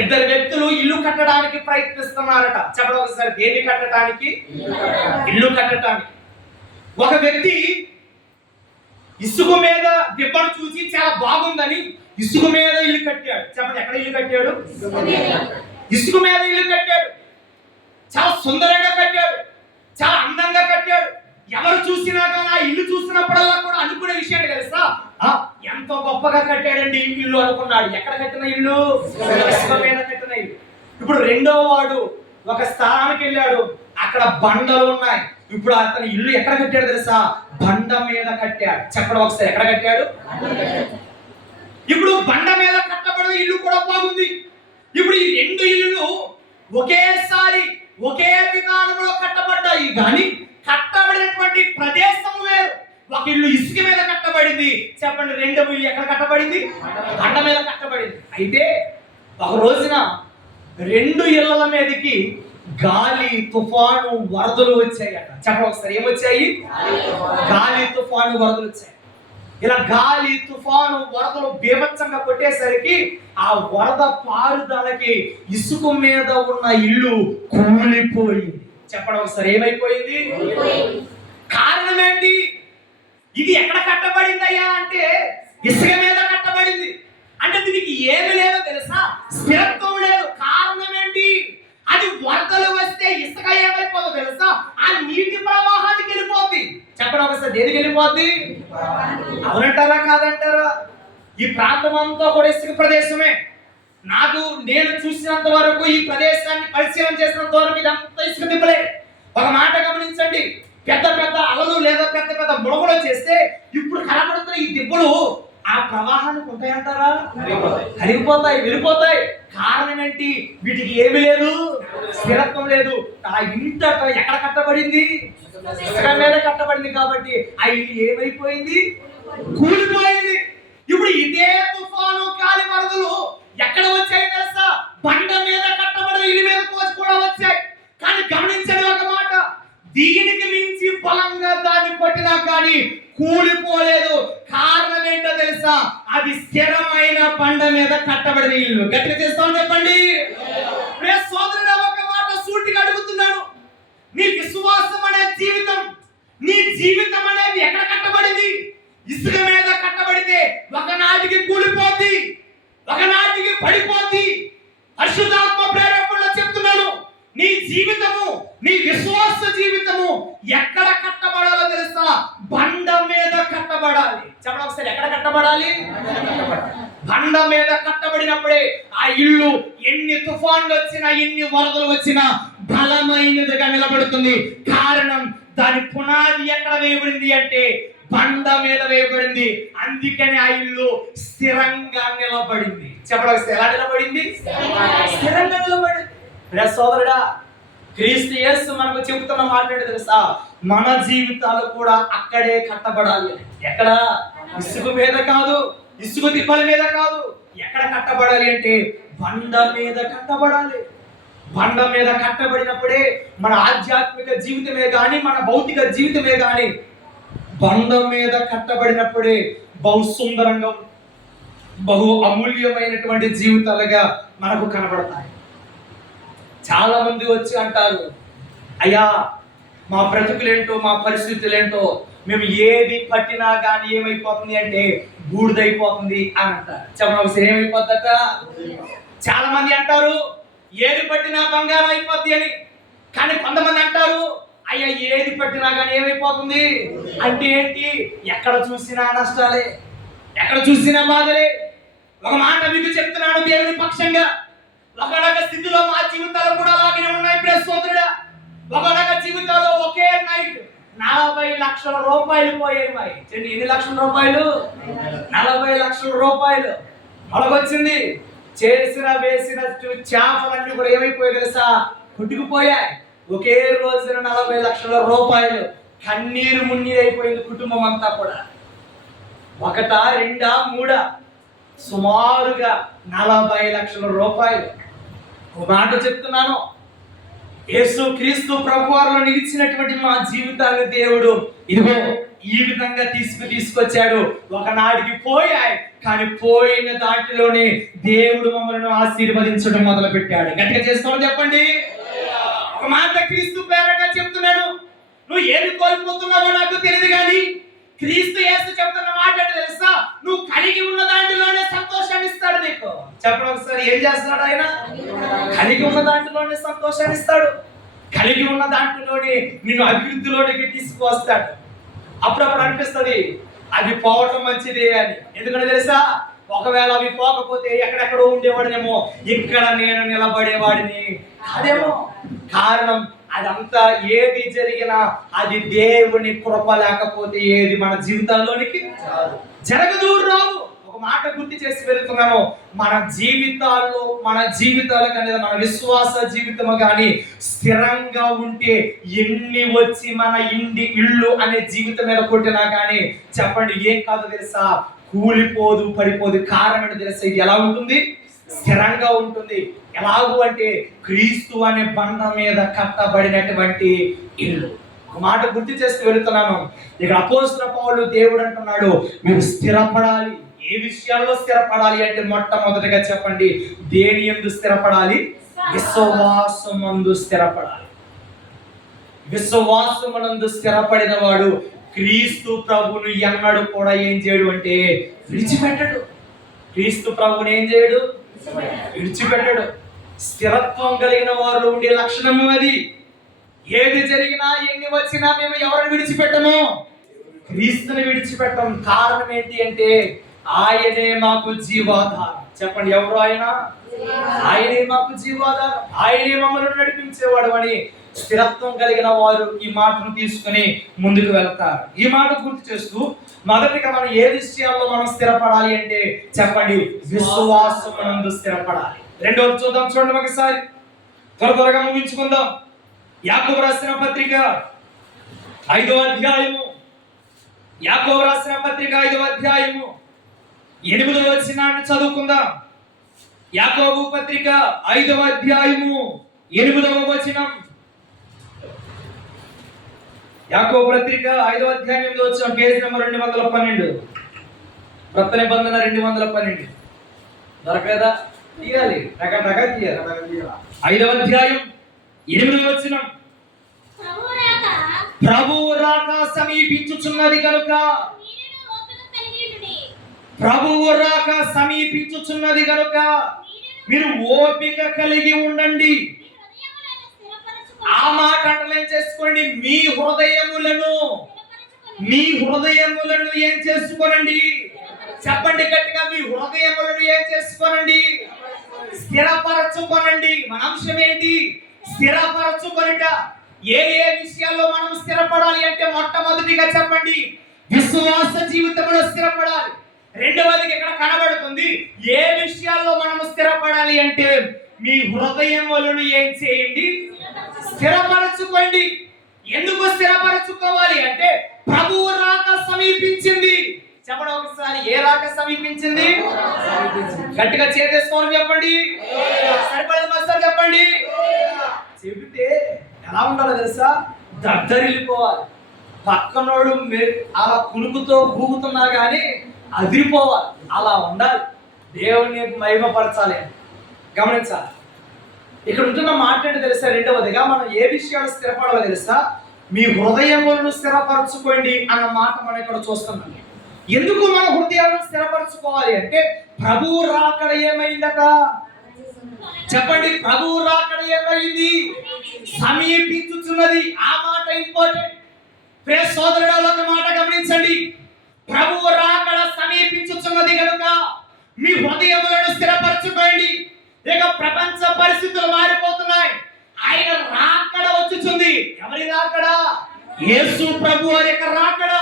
ఇద్దరు వ్యక్తులు ఇల్లు కట్టడానికి ప్రయత్నిస్తున్నారట. చెప్పండి ఒకసారి, దేన్ని కట్టడానికి? ఇల్లు కట్టడానికి. ఒక వ్యక్తి ఇసుక మీద దిబ్బను చూసి చాలా బాగుందని ఇసుక మీద ఇల్లు కట్టాడు. చెప్పండి, ఎక్కడ ఇల్లు కట్టాడు? ఇసుక మీద ఇల్లు కట్టాడు. చాలా సుందరంగా కట్టాడు, చాలా అందంగా కట్టాడు. ఎవరు చూసినా కానీ ఆ ఇల్లు చూసినప్పుడల్లా కూడా అనుకునే విషయం తెలుసా? ఎంతో గొప్పగా కట్టాడండి ఈ ఇల్లు అనుకున్నాడు. ఎక్కడ కట్టిన ఇల్లు? ఇసుక మీద కట్టిన ఇల్లు. ఇప్పుడు రెండో వాడు ఒక స్థలానికి వెళ్ళాడు, అక్కడ బండలు ఉన్నాయి. ఇప్పుడు అతని ఇల్లు ఎక్కడ కట్టాడు తెలుసా? బండ మీద కట్టాడు. చెప్పడం ఒకసారి, ఎక్కడ కట్టాడు? ఇప్పుడు బండ మీద కట్టబడిన ఇల్లు కూడా బాగుంది. ఇప్పుడు ఈ రెండు ఇల్లులు ఒకేసారి ఒకే విధానంలో కట్టబడ్డాయి, కానీ కట్టబడినటువంటి ప్రదేశం వేరు. ఒక ఇల్లు ఇసుక మీద కట్టబడింది. చెప్పండి, రెండవ ఇల్లు ఎక్కడ కట్టబడింది? బండ మీద కట్టబడింది. అయితే ఒక రోజున రెండు ఇళ్ల మీదకి గాలి, తుఫాను, వరదలు వచ్చాయట. చెప్పండి ఒకసారి, ఏమొచ్చాయి? గాలి, తుఫాను, వరదలు వచ్చాయి. ఇలా గాలి, తుఫాను, వరదలు బీభత్సంగా కొట్టేసరికి ఆ వరద పారుదలకి ఇసుక మీద ఉన్న ఇల్లు కూలిపోయింది. చెప్పడం ఒకసారి, ఏమైపోయింది? కారణం ఏంటి? ఇది ఎక్కడ కట్టబడిందయ్యా అంటే ఇసుక మీద కట్టబడింది. అంటే దీనికి ఏమి లేదో తెలుసా? స్థిరత్వం లేదు. కారణం ఏంటి? అది వరదలు వస్తే ఇసుక ఏమైపోతుందో తెలుసా? ఆ నీటి ప్రవాహానికి వెళ్ళిపోద్ది. చెప్పడం ఒకసారి, దేనికి వెళ్ళిపోద్ది? అవునంటారా కాదంటారా? ఈ ప్రాంతం అంతా కూడా ఇసుక ప్రదేశమే. నేను చూసినంత వరకు, ఈ ప్రదేశాన్ని పరిశీలన చేసినంత వరకు ఇదంతా ఇసుక దిబ్బలే. ఒక మాట గమనించండి, పెద్ద పెద్ద అలలు లేదా పెద్ద పెద్ద బుడగలు చేస్తే ఇప్పుడు కనబడుతున్న ఈ దిబ్బలు ఆ ప్రవాహానికి ఉంటాయంటారా? కరిగిపోతాయి, వెళ్ళిపోతాయి. కారణం ఏంటి? వీటికి ఏమి లేదు, స్థిరత్వం లేదు. ఆ ఇంట ఎక్కడ కట్టబడింది? ఇసుక మీద కట్టబడింది. కాబట్టి ఆ ఇల్లు ఏమైపోయింది? కూలిపోయింది. ఇప్పుడు ఇదే తుఫాను, గాలి, వరదలు ఎక్కడ వచ్చాయి తెలుసా? బండ మీద కట్టబడిన ఇల్లు మీద కూడా వచ్చాయి. కానీ గమనించండి ఒక మాట, దీనికి మించి బలంగా దాన్ని కొట్టినా కానీ కూలిపోలేదు. కారణం ఏంటో తెలుసా? అది స్థిరమైన బండ మీద కట్టబడిన ఇల్లు. గట్టిగా చేస్తామని చెప్పండి. సోదరుడు, ఒక మాట సూటిగా అడుగుతున్నాను, నీ విశ్వాసం అనే జీవితం, నీ జీవితం అనేది ఎక్కడ కట్టబడింది? ఇసుక మీద కట్టబడితే ఒకనాటికి కూలిపోద్ది, ఒకనాటికి పడిపోద్ది. పరిశుద్ధాత్మ ప్రేరేపణలో చెప్తున్నాను, నీ జీవితము, నీ విశ్వాస జీవితము ఎక్కడ కట్టబడాలో తెలుసా? బండ మీద కట్టబడాలి. చెప్పండి ఒకసారి, ఎక్కడ కట్టబడాలి? బండ మీద కట్టబడినప్పుడే ఆ ఇల్లు ఎన్ని తుఫాన్లు వచ్చినా, ఎన్ని వరదలు వచ్చినా బలమైనదిగా నిలబడుతుంది. కారణం, దాని పునాది ఎక్కడ వేయబడింది అంటే బండ మీద వేయబడింది. అందుకని ఆ ఇల్లు స్థిరంగా నిలబడింది. చెప్పడానికి ఎలా నిలబడింది? స్థిరంగా నిలబడింది. సోదరుడా, క్రీస్తు యేసు మనకు చెబుతున్న మాట ఏంటో తెలుసా? మన జీవితాలు కూడా అక్కడే కట్టబడాలి. ఎక్కడ? ఇసుక మీద కాదు, ఇసుక తిప్పల మీద కాదు. ఎక్కడ కట్టబడాలి అంటే బండ మీద కట్టబడాలి. బండ మీద కట్టబడినప్పుడే మన ఆధ్యాత్మిక జీవితమే కానీ, మన భౌతిక జీవితమే కానీ బండ మీద కట్టబడినప్పుడే బహు సుందరంగా, బహు అమూల్యమైనటువంటి జీవితాలుగా మనకు కనబడతాయి. చాలా మంది వచ్చి అంటారు, అయ్యా మా బ్రతుకులేంటో, మా పరిస్థితులేంటో, మేము ఏది పట్టినా కానీ ఏమైపోతుంది అంటే బూడిదైపోతుంది అని అంటారు. చెప్పండి, ఏమైపోద్దట? చాలా మంది అంటారు ఏది పట్టినా బంగారం అయిపోద్ది అని. కానీ కొంతమంది అంటారు అయ్యా ఏది పట్టినా కానీ ఏమైపోతుంది అంటే ఏంటి? ఎక్కడ చూసినా నష్టాలే, ఎక్కడ చూసినా బాధలే. ఒక మాట మీకు చెప్తున్నాను దేవుని పక్షంగా, ఒకనొక స్థితిలో మా జీవితాలు కూడా అలాగే ఉన్నాయి. ప్రెస్ సోదరుడా, ఒకనొక జీవితాల్లో ఒకే నైట్ 40 లక్షల రూపాయలు పోయాయి. ఎన్ని లక్షల రూపాయలు? 40 లక్షల రూపాయలు మొలకొచ్చింది. చేసిన వేసిన చేపలన్నీ కూడా ఏమైపోయాయి తెలుసా? కొట్టుకుపోయాయి. ఒకే రోజున 40 లక్షల రూపాయలు కన్నీరు మున్నీరు అయిపోయింది కుటుంబం అంతా కూడా. ఒకటా, రెండా, మూడా? సుమారుగా 40 లక్షల రూపాయలు. ఒక మాట చెప్తున్నాను, యేసు క్రీస్తు ప్రభువారిలో నిలిచినటువంటి మా జీవితాన్ని దేవుడు ఇదిగో ఈ విధంగా తీసుకొచ్చాడు. ఒకనాడికి పోయాయి, కానీ పోయిన దాంట్లోనే దేవుడు మమ్మల్ని ఆశీర్వదించడం మొదలు పెట్టాడు. గట్టిగా చేసుకోమని చెప్పండి. ఒక మాట క్రీస్తు పేరగా చెప్తున్నాను, నువ్వు ఏమి కోల్పోతున్నావో నాకు తెలియదు, కానీ క్రీస్తు యేసు చెప్తున్న మాట అంటే తెలుసా? నువ్వు కలిగి ఉన్న దాంట్లోనే సంతోషాన్ని ఇస్తాడు నీకు. చెప్పండి ఒకసారి, ఏం చేస్తున్నాడు ఆయన? కలిగి ఉన్న దాంట్లోనే సంతోషాన్ని ఇస్తాడు. కలిగి ఉన్న దాంట్లోనే నిన్ను అభివృద్ధిలోనికి తీసుకువస్తాడు. అప్పుడప్పుడు అనిపిస్తుంది అది పోవటం మంచిదే అని. ఎందుకంటే తెలుసా? ఒకవేళ అవి పోకపోతే ఎక్కడెక్కడో ఉండేవాడినేమో, ఇక్కడ నేను నిలబడేవాడిని కాదేమో. కారణం అదంతా ఏది జరిగినా అది దేవుని కృప లేకపోతే ఏది మన జీవితాల్లోనికి జరగదు, రావు. ఒక మాట గుర్తు చేసి వెళ్తున్నాను, మన జీవితాలు కానీ మన విశ్వాస జీవితము కానీ స్థిరంగా ఉంటే ఎన్ని వచ్చి మన ఇల్లు అనే జీవితం మీద కొట్టినా కానీ చెప్పండి ఏం కాదు తెలుసా? కూలిపోదు, పడిపోదు. కారణం ఏంటో తెలుసా? ఇది ఎలా ఉంటుంది? స్థిరంగా ఉంటుంది. ఎలాగూ అంటే క్రీస్తు అనే బండ మీద కట్టబడినటువంటి ఇల్లు. ఒక మాట గుర్తు చేస్తూ వెళుతున్నాను. ఇక్కడ అపోస్తలుడైన పౌలు దేవుడు అంటున్నాడు, మీరు స్థిరపడాలి. ఏ విషయాల్లో స్థిరపడాలి అంటే మొట్టమొదటిగా చెప్పండి, దేని యందు స్థిరపడాలి? విశ్వాసమందు స్థిరపడాలి. విశ్వాసమునందు స్థిరపడిన వాడు క్రీస్తు ప్రభువును ఎన్నడూ కూడా ఏం చేయడు అంటే విడిచిపెట్టడు. క్రీస్తు ప్రభువుని ఏం చేయడు? విడిచిపెట్టడు. స్థిరత్వం కలిగిన వారు ఉండే లక్షణము అది. ఏది జరిగినా ఎన్ని వచ్చినా మేము ఎవరిని విడిచిపెట్టము? క్రీస్తుని విడిచిపెట్టం. కారణం ఏంటి అంటే ఆయనే మాకు జీవాధారం. చెప్పండి, ఎవరు ఆయన? ఆయనే మాకు జీవాధారం. ఆయనే మమ్మల్ని నడిపించేవాడు అని స్థిరత్వం కలిగిన వారు ఈ మాటను తీసుకుని ముందుకు వెళ్తారు. ఈ మాట గుర్తు చేస్తూ మొదటిగా మనం ఏ విషయాల్లో మనం స్థిరపడాలి అంటే చెప్పండి, విశ్వాసమునందు స్థిరపడాలి. రెండోది చూద్దాం, చూడండి ఒకసారి, త్వరగా ముగించుకుందాం. యాకోబు రాసిన పత్రిక 5వ అధ్యాయము, యాకోబు రాసిన పత్రిక 5వ అధ్యాయము 8వ వచనాన్ని చదువుకుందాం. యాకోబు పత్రిక 5వ అధ్యాయము 8వ వచనం. యాకోబు పత్రిక 5వ అధ్యాయం 8వ వచనం, పేజ్ నెంబర్ 212, కొత్త నిబంధన 212. దొరకలేదా? తీయాలి, రకరక తీయాలి. 5వ అధ్యాయం 8వ వచనం, ప్రభువు రాక సమీపించుచున్నది కనుక, ప్రభువు రాక సమీపించుచున్నది కనుక మీరు ఓపిక కలిగి ఉండండి. ఆ మాట అంటలేం చేసుకోండి, మీ హృదయములను ఏం చేసుకోనండి? చెప్పండి గట్టిగా, మీ హృదయములను ఏం చేసుకోనండి? స్థిరపరచుకోనండి. మన అంశం ఏంటి? స్థిరపరచుకొనుట. ఏ విషయాల్లో మనం స్థిరపడాలి అంటే మొట్టమొదటిగా చెప్పండి, విశ్వాస జీవితంలో స్థిరపడాలి. రెండవది ఇక్కడ కనబడుతుంది, ఏ విషయాల్లో మనం స్థిరపడాలి అంటే మీ హృదయములను ఏం చేయండి, స్థిరపరచుకోండి. ఎందుకు స్థిరపరచుకోవాలి అంటే ప్రభువు రాక సమీపించింది. చెప్పండి ఒకసారి, ఏ రాక సమీపించింది? గట్టిగా చేసేసుకోని చెప్పండి, సరిపడేది మస్తారు చెప్పండి. చెబితే ఎలా ఉండాలో తెలుసా? దద్దరిల్లిపోవాలి. పక్కనోడు అలా కులుకుతో భూగుతున్నా కానీ అదిరిపోవాలి, అలా ఉండాలి. దేవుని మహిమపరచాలి. గమనించాలి. ఇక్కడ ఉంటున్న మాట ఏంటి తెలుసా? రెండవదిగా మనం ఏ విషయాలు స్థిరపడాలో తెలుసా? మీ హృదయములను స్థిరపరచుకోండి అన్న మాట మనం ఇక్కడ చూస్తున్నాం. ఎందుకు మన హృదయాలను స్థిరపరచుకోవాలి అంటే ప్రభువు రాకడ ఏమైందట? చెప్పండి, ప్రభువు రాకడ ఏమైంది? సమీపించుచున్నది. ఆ మాట ఇంపార్టెంట్. ప్రియ సోదరుడా, ఒక మాట గమనించండి. ప్రభువు రాకడ సమీపించుచున్నది కనుక మీ హృదయములను స్థిరపరచుకోండి. ఇక ప్రపంచ పరిస్థితులు మారిపోతున్నాయి. ఆయన రాకడ వచ్చుచుంది. ఎవరి రాకడ? యేసు ప్రభు వారి యొక్క రాకడ.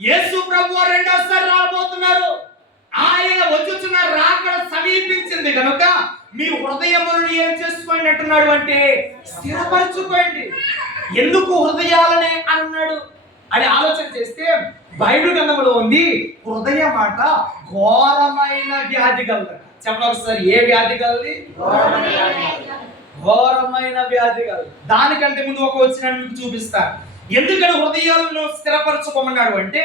యేసు ప్రభు వారు రెండోసారి రాబోతున్నారు. ఆయన వచ్చుచున్న రాకడ సమీపించింది కనుక మీ హృదయములను ఏం చేసుకోండి అంటున్నాడు అంటే స్థిరపరచుకోండి. ఎందుకు హృదయాలనే అన్నాడు అని ఆలోచన చేస్తే బైబిల్ గ్రంథంలో ఉంది, హృదయ మాట ఘోరమైన వ్యాధి కలదు. చెప్పండి ఒకసారి, ఏ వ్యాధి కలది? ఘోరమైన వ్యాధి కలదు. దానికంటే ముందు ఒక వచనాన్ని మీకు చూపిస్తాను. ఎందుకని హృదయాలను స్థిరపరచుకోమన్నాడు అంటే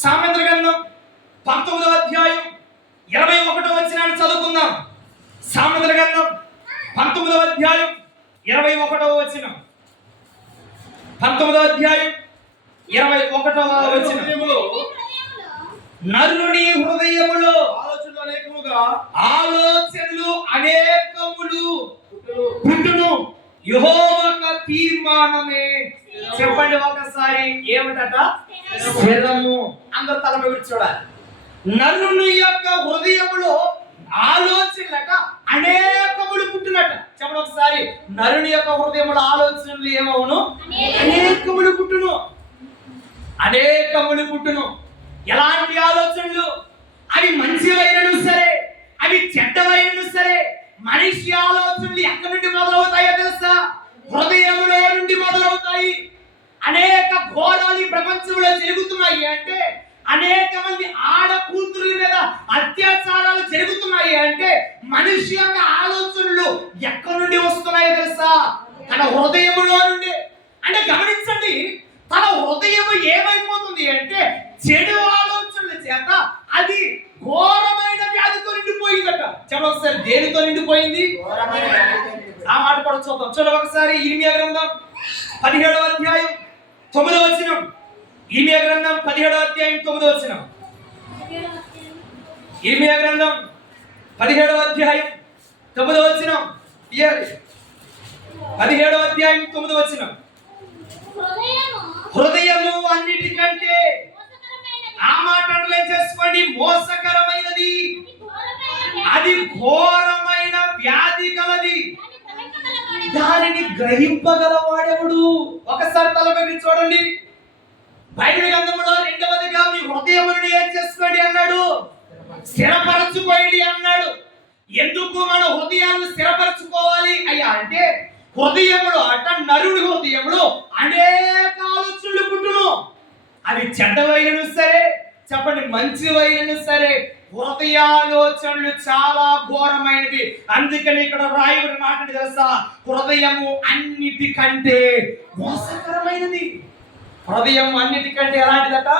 సామెతల గ్రంథం 19వ అధ్యాయం 21వ వచనాన్ని చదువుకుందాం. సామెతల గ్రంథం 19వ అధ్యాయం 21వ వచనం. 19వ అధ్యాయం 21వ వచనం. నరుని హృదయములో ఆలోచనలు అనేకములు పుట్టును, యెహోవా తీర్మానమే. చెప్పండి ఒకసారి, ఏమిటట? స్థిరము. అందరూ తల మీద చూడాలి. నరుని యొక్క హృదయములో ఆలోచనలట అనేకములు పుట్టునట. చెప్పండి ఒకసారి, నరుని యొక్క హృదయములో ఆలోచనలు ఏమవును? అనేకములు పుట్టును. అనేకములు పుట్టును. ఎలాంటి ఆలోచనలు? అవి మంచివైనను సరే, అవి చెడ్డవైనను సరే, మనిషి ఆలోచనలు ఎక్కడి నుండి మొదలవుతాయో తెలుసా? హృదయములో నుండి మొదలవుతాయి. అనేక ఘోరాలు ప్రపంచంలో జరుగుతున్నాయి అంటే, అనేక మంది ఆడ కూతురుల మీద అత్యాచారాలు జరుగుతున్నాయి అంటే మనిషి యొక్క ఆలోచనలు ఎక్కడి నుండి వస్తున్నాయో తెలుసా? తన హృదయములో నుండి. అంటే గమనించండి, తన హృదయం ఏమైపోతుంది అంటే చెడు ఆలోచనల చేత అది ఘోరమైన వ్యాధితో నిండిపోయిందట. చెప్పండి ఒకసారి, దేనితో నిండిపోయింది? ఆ మాట కూడా చూద్దాం. చూడండి ఒకసారి, ఇర్మియా గ్రంథం 17వ అధ్యాయం 9వ వచనం. ఇర్మియా గ్రంథం 17వ అధ్యాయం 9వ వచనం. ఇర్మియా గ్రంథం 17వ అధ్యాయం 9వ వచనం. 17వ అధ్యాయం 9వ వచనం. హృదయము అన్నిటికంటే, ఆ మాట చేసుకోండి, మోసకరమైనది, అది ఘోరమైన వ్యాధి గలది, దానిని గ్రహింపగలవాడెవడు? ఒకసారి తలపెట్టి చూడండి. బైబిల్ గ్రంథంలో రెండవదిగా మీ హృదయమును ఏం చేసుకోండి అన్నాడు? స్థిరపరచుకోండి అన్నాడు. ఎందుకు మన హృదయాలను స్థిరపరచుకోవాలి అయ్యా అంటే హృదయములో అట నరుడి హృదయములో అనేక ఆలోచనలు పుట్టును. అవి చెడ్డవైనను సరే, చెప్పండి మంచివైనను సరే, హృదయాలోచనలు చాలా ఘోరమైనవి. అందుకని ఇక్కడ రాయబడిన మాట తెలుసా? హృదయము అన్నిటికంటే మోసకరమైనది. హృదయం అన్నిటికంటే ఎలాంటిదట?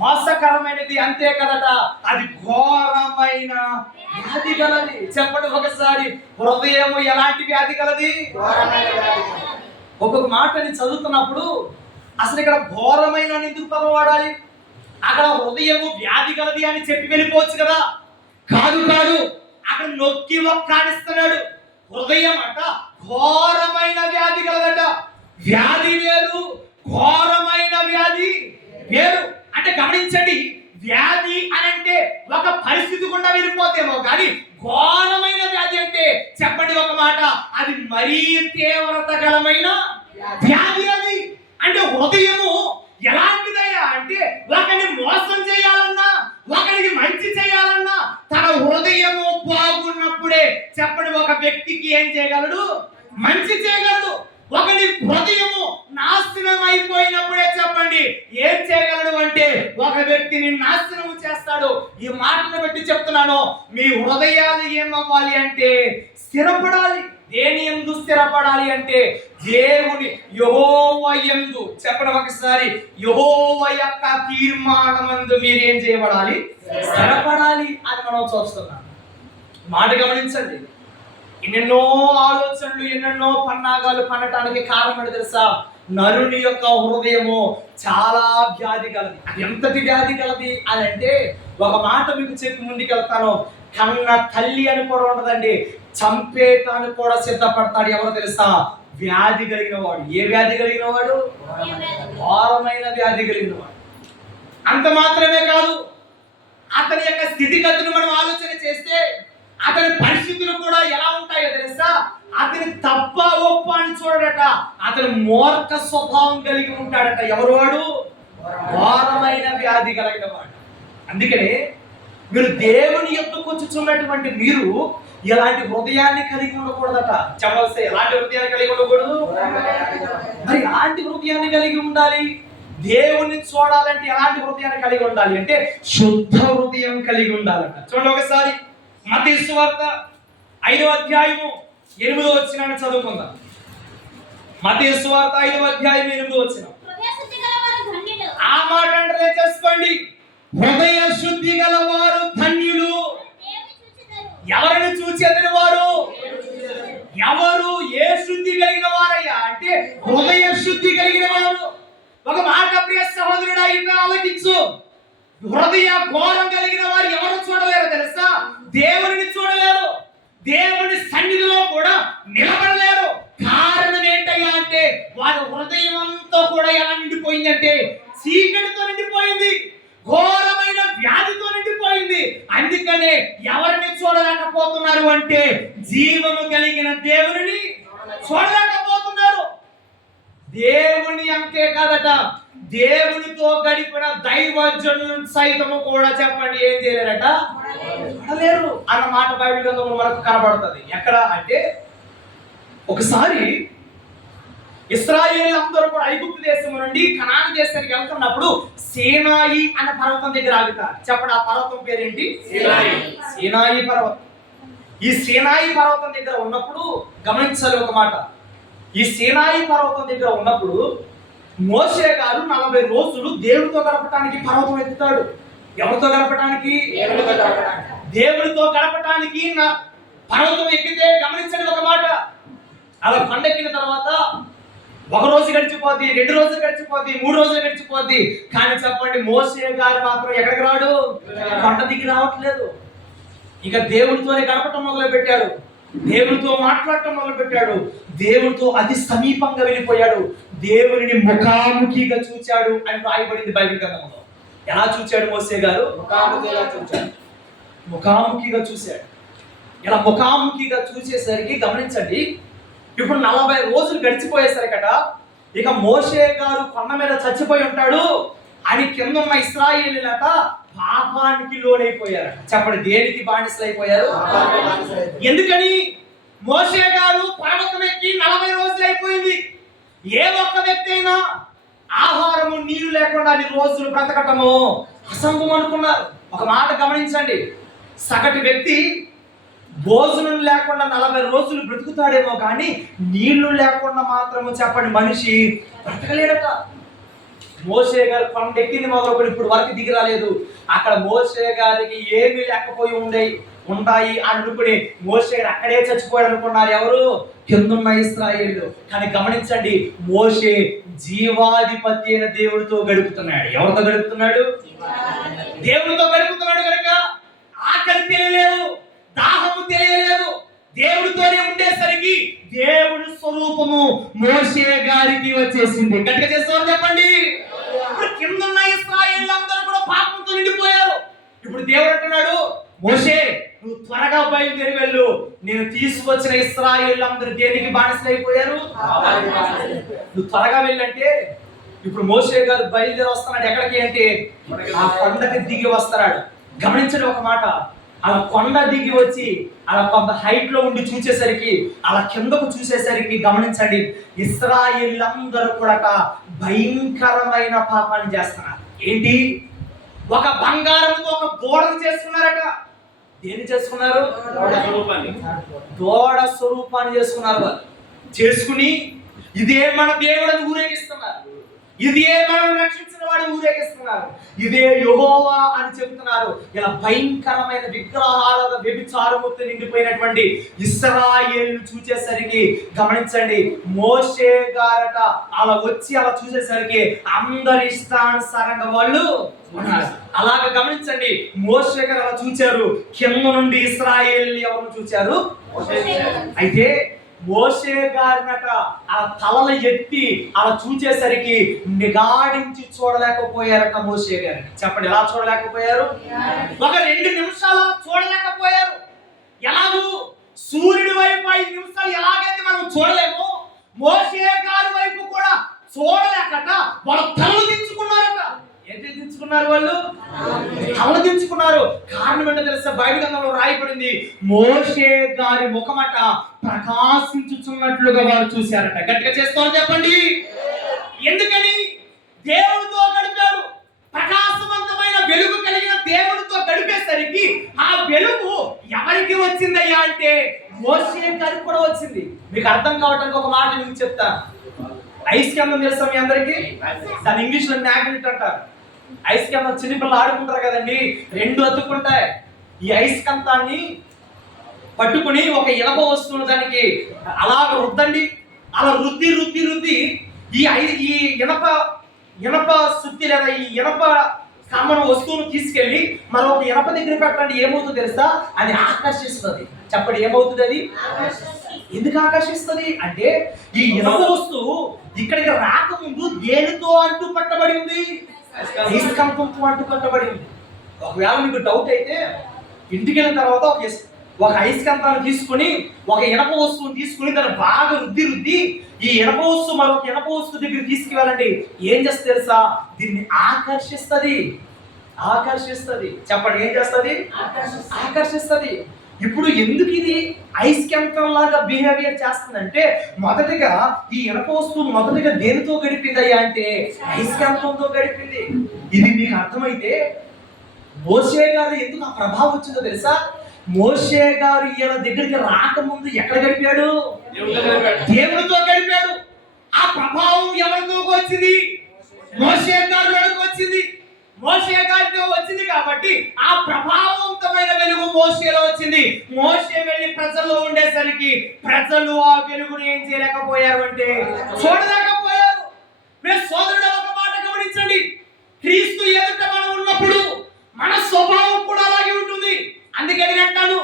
మోసకరమైనది. అంతే కదట, అది ఘోరమైన వ్యాధి గలది. చెప్పండి ఒకసారి, హృదయము ఎలాంటి వ్యాధి గలది? ఒక్కొక్క మాటని చదువుతున్నప్పుడు అసలు ఇక్కడ ఘోరమైన ఎందుకు పదం వాడాలి? అక్కడ హృదయము వ్యాధి గలది అని చెప్పి వెళ్ళిపోవచ్చు కదా. కాదు కాదు, అక్కడ నొక్కి ఒక్కాడిస్తున్నాడు. హృదయం అంట ఘోరమైన వ్యాధి గలదట. వ్యాధి వేరు, ఘోరమైన వ్యాధి వేరు. అంటే గమనించండి, వ్యాధి అని అంటే ఒక పరిస్థితి గుండా వెళ్ళిపోతేమో, కానీ ఘోరమైన వ్యాధి అంటే చెప్పండి ఒక మాట, అది మరీ తీవ్రత గలమైన వ్యాధి. అది అంటే హృదయము ఎలాంటిదయ్యా అంటే ఒకరిని మోసం చేయాలన్నా, ఒకరికి మంచి చేయాలన్నా తన హృదయము బాగున్నప్పుడే చెప్పండి ఒక వ్యక్తికి ఏం చేయగలడు, మంచి చేయగలడు. ఒకరి హృదయము నాశనం అయిపోయినప్పుడే చెప్పండి ఏం చేయగలడు అంటే ఒక వ్యక్తిని నాశనం చేస్తాడు. ఈ మాటను బట్టి చెప్తున్నాను, మీ హృదయాలు ఏమవ్వాలి అంటే స్థిరపడాలి. దేని యందు స్థిరపడాలి అంటే దేవుని యెహోవా యందు. చెప్పండి ఒకసారి, యెహోవా యొక్క తీర్మానమందు మీరు ఏం చేయబడాలి, స్థిరపడాలి అని మనం చూస్తున్నాం. మాట గమనించండి. ఎన్నెన్నో ఆలోచనలు, ఎన్నెన్నో పన్నాగాలు పన్నటానికి కారణం తెలుసా? నరుని యొక్క హృదయము చాలా వ్యాధి గలది. అది ఎంతటి వ్యాధి గలది అని అంటే ఒక మాట మీకు చెప్పి ముందుకెళ్తాను. కన్న తల్లి అని కూడా ఉండదండి, చంపేటానికి కూడా సిద్ధపడతాడు. ఎవరు తెలుసా? వ్యాధి కలిగిన వాడు. ఏ వ్యాధి కలిగిన వాడు? ఘోరమైన వ్యాధి కలిగిన వాడు. అంత మాత్రమే కాదు, అతని యొక్క స్థితిగతులు మనం ఆలోచన చేస్తే అతని పరిస్థితులు కూడా ఎలా ఉంటాయో తెలుసా? అతని తప్ప ఒప్ప అని చూడడట, అతని మూర్ఖ స్వభావం కలిగి ఉంటాడట. ఎవరు వాడు? ఘోరమైన వ్యాధి కలిగిన వాడు. అందుకనే మీరు దేవుని యొద్దకు వచ్చుచున్నటువంటి మీరు ఎలాంటి హృదయాన్ని కలిగి ఉండకూడదట. చెప్పవలసి ఎలాంటి హృదయాన్ని కలిగి ఉండకూడదు? మరి ఎలాంటి హృదయాన్ని కలిగి ఉండాలి? దేవుని చూడాలంటే ఎలాంటి హృదయాన్ని కలిగి ఉండాలి అంటే శుద్ధ హృదయం కలిగి ఉండాలట. చూడండి ఒకసారి మత్తయి సువార్త 5వ అధ్యాయము 8వ వచనాన్ని చదువుకుందాం. మత్తయి సువార్త 5వ అధ్యాయం 8వ వచనం. ఆ మాట అంటే చేసుకోండి, హృదయ శుద్ధి గలవారు ధన్యులు. ఎవరిని చూచెదరు వారు? ఎవరు ఏ శుద్ధి కలిగిన వారయ్యా అంటే హృదయ శుద్ధి కలిగిన వారు. ఒక మాట ప్రియ సహోదరుడా ఇంకా ఆలోచించు. హృదయ ఘోరం కలిగిన వారు ఎవరు చూడలేరు తెలుసా? దేవుని చూడలేరు, దేవుని సన్నిధిలో కూడా నిలబడలేరు. కారణం ఏంటయ్యా అంటే వారి హృదయం అంతా కూడా ఎలా నిండిపోయిందంటే చీకటితో నిండిపోయింది, ఘోరమైన వ్యాధితో నిండిపోయింది. అందుకనే ఎవరిని చూడలేకపోతున్నారు అంటే జీవము కలిగిన దేవుని చూడలేకపోతున్నారు. దేవుని అంతే కాదట, దేవునితో గడిపిన దైవజనులు సైతము కూడా చెప్పండి ఏం చేయలేరట, చూడలేరు అన్న మాట బైబిల్ గ్రంథంలో మనకు కనబడుతుంది. ఎక్కడ అంటే ఒకసారి ఇశ్రాయేలు అందరూ కూడా ఐగుప్తు దేశం నుండి కనాను దేశానికి వెళ్తున్నప్పుడు సీనాయి అనే పర్వతం దగ్గర ఆగుతారు. చెప్పండి ఆ పర్వతం పేరేంటి? సీనాయి పర్వతం. ఈ సీనాయి పర్వతం దగ్గర ఉన్నప్పుడు గమనించాలి ఒక మాట. ఈ సీనాయి పర్వతం దగ్గర ఉన్నప్పుడు మోషే గారు 40 రోజులు దేవుడితో గడపడానికి పర్వతం ఎక్కుతాడు. ఎవరితో గడపడానికి? దేవుడితో గడపడానికి పర్వతం ఎక్కితే గమనించండి ఒక మాట. అలా కొండెక్కిన తర్వాత 1 రోజు గడిచిపోద్ది, 2 రోజులు గడిచిపోద్ది, 3 రోజులు గడిచిపోద్ది. కానీ చెప్పండి మోషే గారు మాత్రం ఎక్కడికి రాడు, కొండ దిగి రావట్లేదు. ఇక దేవుడితోనే గడపటం మొదలు పెట్టాడు, దేవుడితో మాట్లాడటం మొదలు పెట్టాడు, దేవుడితో అతి సమీపంగా వెళ్ళిపోయాడు, దేవుడిని ముఖాముఖిగా చూచాడు అని రాయబడింది బైబిల్ గ్రంథంలో. ఎలా చూచాడు మోషే గారు? ముఖాముఖిగా చూచాడు. ముఖాముఖిగా చూశాడు. ఇలా ముఖాముఖిగా చూసేసరికి గమనించండి, ఇప్పుడు 40 రోజులు గడిచిపోయేసరికట ఇక మోషే గారు కొండ మీద చచ్చిపోయి ఉంటాడు అని కింద ఉన్న ఇశ్రాయేలీలట పాపానికి లోనైపోయారట. చెప్పండి దేనికి బానిసలు అయిపోయారు? ఎందుకని? మోషే గారు పర్వతం ఎక్కి 40 రోజులు అయిపోయింది. ఏ ఒక్క వ్యక్తి అయినా ఆహారము నీరు లేకుండా 2 రోజులు బ్రతకటము అసంభవం అనుకున్నారు. ఒక మాట గమనించండి, సగటు వ్యక్తి భోజనం లేకుండా 40 రోజులు బ్రతుకుతాడేమో కానీ నీళ్లు లేకుండా మాత్రము చెప్పండి మనిషి బ్రతకలేడట. మోషే గారు కొండెక్కింది మొదలుకొని ఇప్పుడు వరకు దిగి రాలేదు. అక్కడ మోషే గారికి ఏమీ లేకపోయి ఉంటాయి అని అనుకుని మోషే గారు అక్కడే చచ్చిపోయాడు అనుకున్నారు ఎవరు? కిందున్న ఇశ్రాయేలు. కానీ గమనించండి, మోషే జీవాధిపతి అయిన దేవుడితో గడుపుతున్నాడు. ఎవరితో గడుపుతున్నాడు? దేవుడితో గడుపుతున్నాడు కనుక ఆకలి తెలియలేదు, దాహము తెలియలేదు. దేవుడితోనే ఉండేసరికి దేవుడి స్వరూపము మోషే గారికి వచ్చేసింది. గట్టిగా చేస్తారు చెప్పండి. కింద ఉన్న ఇశ్రాయేలు అందరూ కూడా పాపంతో నిండిపోయారు. ఇప్పుడు దేవుడు అంటున్నాడు, మోషే నువ్వు త్వరగా బయలుదేరి వెళ్ళు. నేను తీసుకొచ్చిన ఇశ్రాయేలు అందరూ దేనికి బానిసలు అయిపోయారు? నువ్వు త్వరగా వెళ్ళంటే ఇప్పుడు మోషే గారు బయలుదేరి వస్తున్నాడు ఎక్కడికి అంటే ఆ కొండకి దిగి వస్తున్నాడు. గమనించండి ఒక మాట, అలా కొండ దిగి వచ్చి అలా కొంత హైట్ లో ఉండి చూసేసరికి, అలా కిందకు చూసేసరికి గమనించండి, ఇశ్రాయేలీయులందరూ కూడా భయంకరమైన పాపాన్ని చేస్తున్నారు. ఏంటి? ఒక బంగారంతో ఒక గోడను చేసుకున్నారట. దేన్ని చేసుకున్నారు? దూడ స్వరూపాన్ని చేసుకున్నారు. వాళ్ళు చేసుకుని ఇదే మన దేవుడిని ఊరేగిస్తున్నారు, ఇదే మనం రక్షించిన వాడిని ఊరేగిస్తున్నారు, ఇదే యెహోవా అని చెప్తున్నారు. ఇలా భయంకరమైన విగ్రహాల వ్యభిచారముతో నిండిపోయినటువంటి ఇశ్రాయేలును చూసేసరికి గమనించండి, మోషే గారట అలా వచ్చి అలా చూసేసరికి అందరి ఇష్టానుసారంగా వాళ్ళు ఉన్నారు. అలాగ గమనించండి, మోషే గారు అలా చూచారు, కింద నుండి ఇశ్రాయేలు ఎవరు చూచారు? అయితే మోషే గారినట ఆ తలలు ఎత్తి అలా చూచేసరికి నిగాడించి చూడలేకపోయారట మోషే గారిని. చెప్పండి, ఎలా చూడలేకపోయారు? ఒక 2 నిమిషాలు చూడలేకపోయారు. ఎలాగూ సూర్యుడి వైపు 5 నిమిషాలు ఎలాగైతే మనం చూడలేము, మోషే గారి వైపు కూడా చూడలేకట వాళ్ళు తలలు దించుకున్నారట. ఏంటి దించుకున్నారు? వాళ్ళు తలలు దించుకున్నారు. కారణం ఏంటో తెలుసా? బైబిల్ గ్రంథంలో రాయబడింది, మోషే గారి ముఖమట ప్రకాశించుచున్నట్లుగా వారు చూశారట. గట్టిగా చేస్తామని చెప్పండి. ఎందుకని? దేవుడితో గడిపాడు. ప్రకాశవంతమైన వెలుగు కలిగిన దేవుడితో గడిపేసరికి ఆ వెలుగు ఎవరికి వచ్చిందయ్యా అంటే మోషే గారికి కూడా వచ్చింది. మీకు అర్థం కావడానికి ఒక మాట మీకు చెప్తాను. ఐస్ క్యామ్ తెలుసా మీ అందరికి? దాని ఇంగ్లీష్ లో మ్యాగ్నెట్ అంటారు. ఐస్ క్యామ్ చిన్నపిల్లలు ఆడుకుంటారు కదండి, 2 అతుక్కుంటాయి. ఈ ఐస్ కంతాన్ని పట్టుకుని ఒక ఇనప వస్తువును దానికి అలాగ రుద్దండి. అలా రుద్ది ఈ ఇనప సుత్తి లేదా ఈ ఇనప కమ్మన వస్తువును తీసుకెళ్లి మరొక ఇనప దగ్గర పెట్టండి. ఏమవుతుందో తెలుసా? అది ఆకర్షిస్తుంది. చెప్పండి, ఏమవుతుంది? అది ఎందుకు ఆకర్షిస్తుంది అంటే ఈ ఇనప వస్తువు ఇక్కడికి రాకముందు దేనితో అంటు పట్టబడి ఉంది? అయస్కాంతంతో అంటు పట్టబడి ఉంది. ఒకవేళ మీకు డౌట్ అయితే ఇంటికి వెళ్ళిన తర్వాత ఒక అయస్కాంతాన్ని తీసుకుని ఒక ఇనప వస్తువుని తీసుకుని దాన్ని బాగా రుద్ది ఈ ఇనప వస్తువు మరొక ఇనప వస్తువు దగ్గర తీసుకువెళ్ళండి. ఏం చేస్తే తెలుసా? దీన్ని ఆకర్షిస్తుంది. చెప్పండి, ఏం చేస్తుంది? ఆకర్షిస్తుంది. ఇప్పుడు ఎందుకు ఇది అయస్కాంతం లాగా బిహేవియర్ చేస్తుందంటే, మొదటిగా ఈ ఇనప వస్తువు మొదటిగా దేనితో గడిపిందయ్యా అంటే అయస్కాంతంతో గడిపింది. ఇది మీకు అర్థమైతే మోషే గారు ఎందుకు ఆ ప్రభావం వచ్చిందో తెలుసా? మోషే గారు ఈయన దగ్గరికి రాకముందు ఎక్కడ గడిపాడు? దేవుడితో గడిపాడు. ఆ ప్రభావం ఎవరితో వచ్చింది? మోషే గారిలోకి వచ్చింది. మోషే గారితో వచ్చింది కాబట్టి ఆ ప్రభావవంతమైన వెలుగు మోషేలో వచ్చింది. మోషే వెళ్ళి ప్రజల్లో ఉండేసరికి ప్రజలు ఆ వెలుగుని ఏం చేయలేకపోయారు అంటే చూడలేకపోయారు. మీరు సోదరుడు ఒక మాట గమనించండి, క్రీస్తు ఎదుట మనం ఉన్నప్పుడు మన స్వభావం కూడా అలాగే ఉంటుంది. అందుకని అంటాను,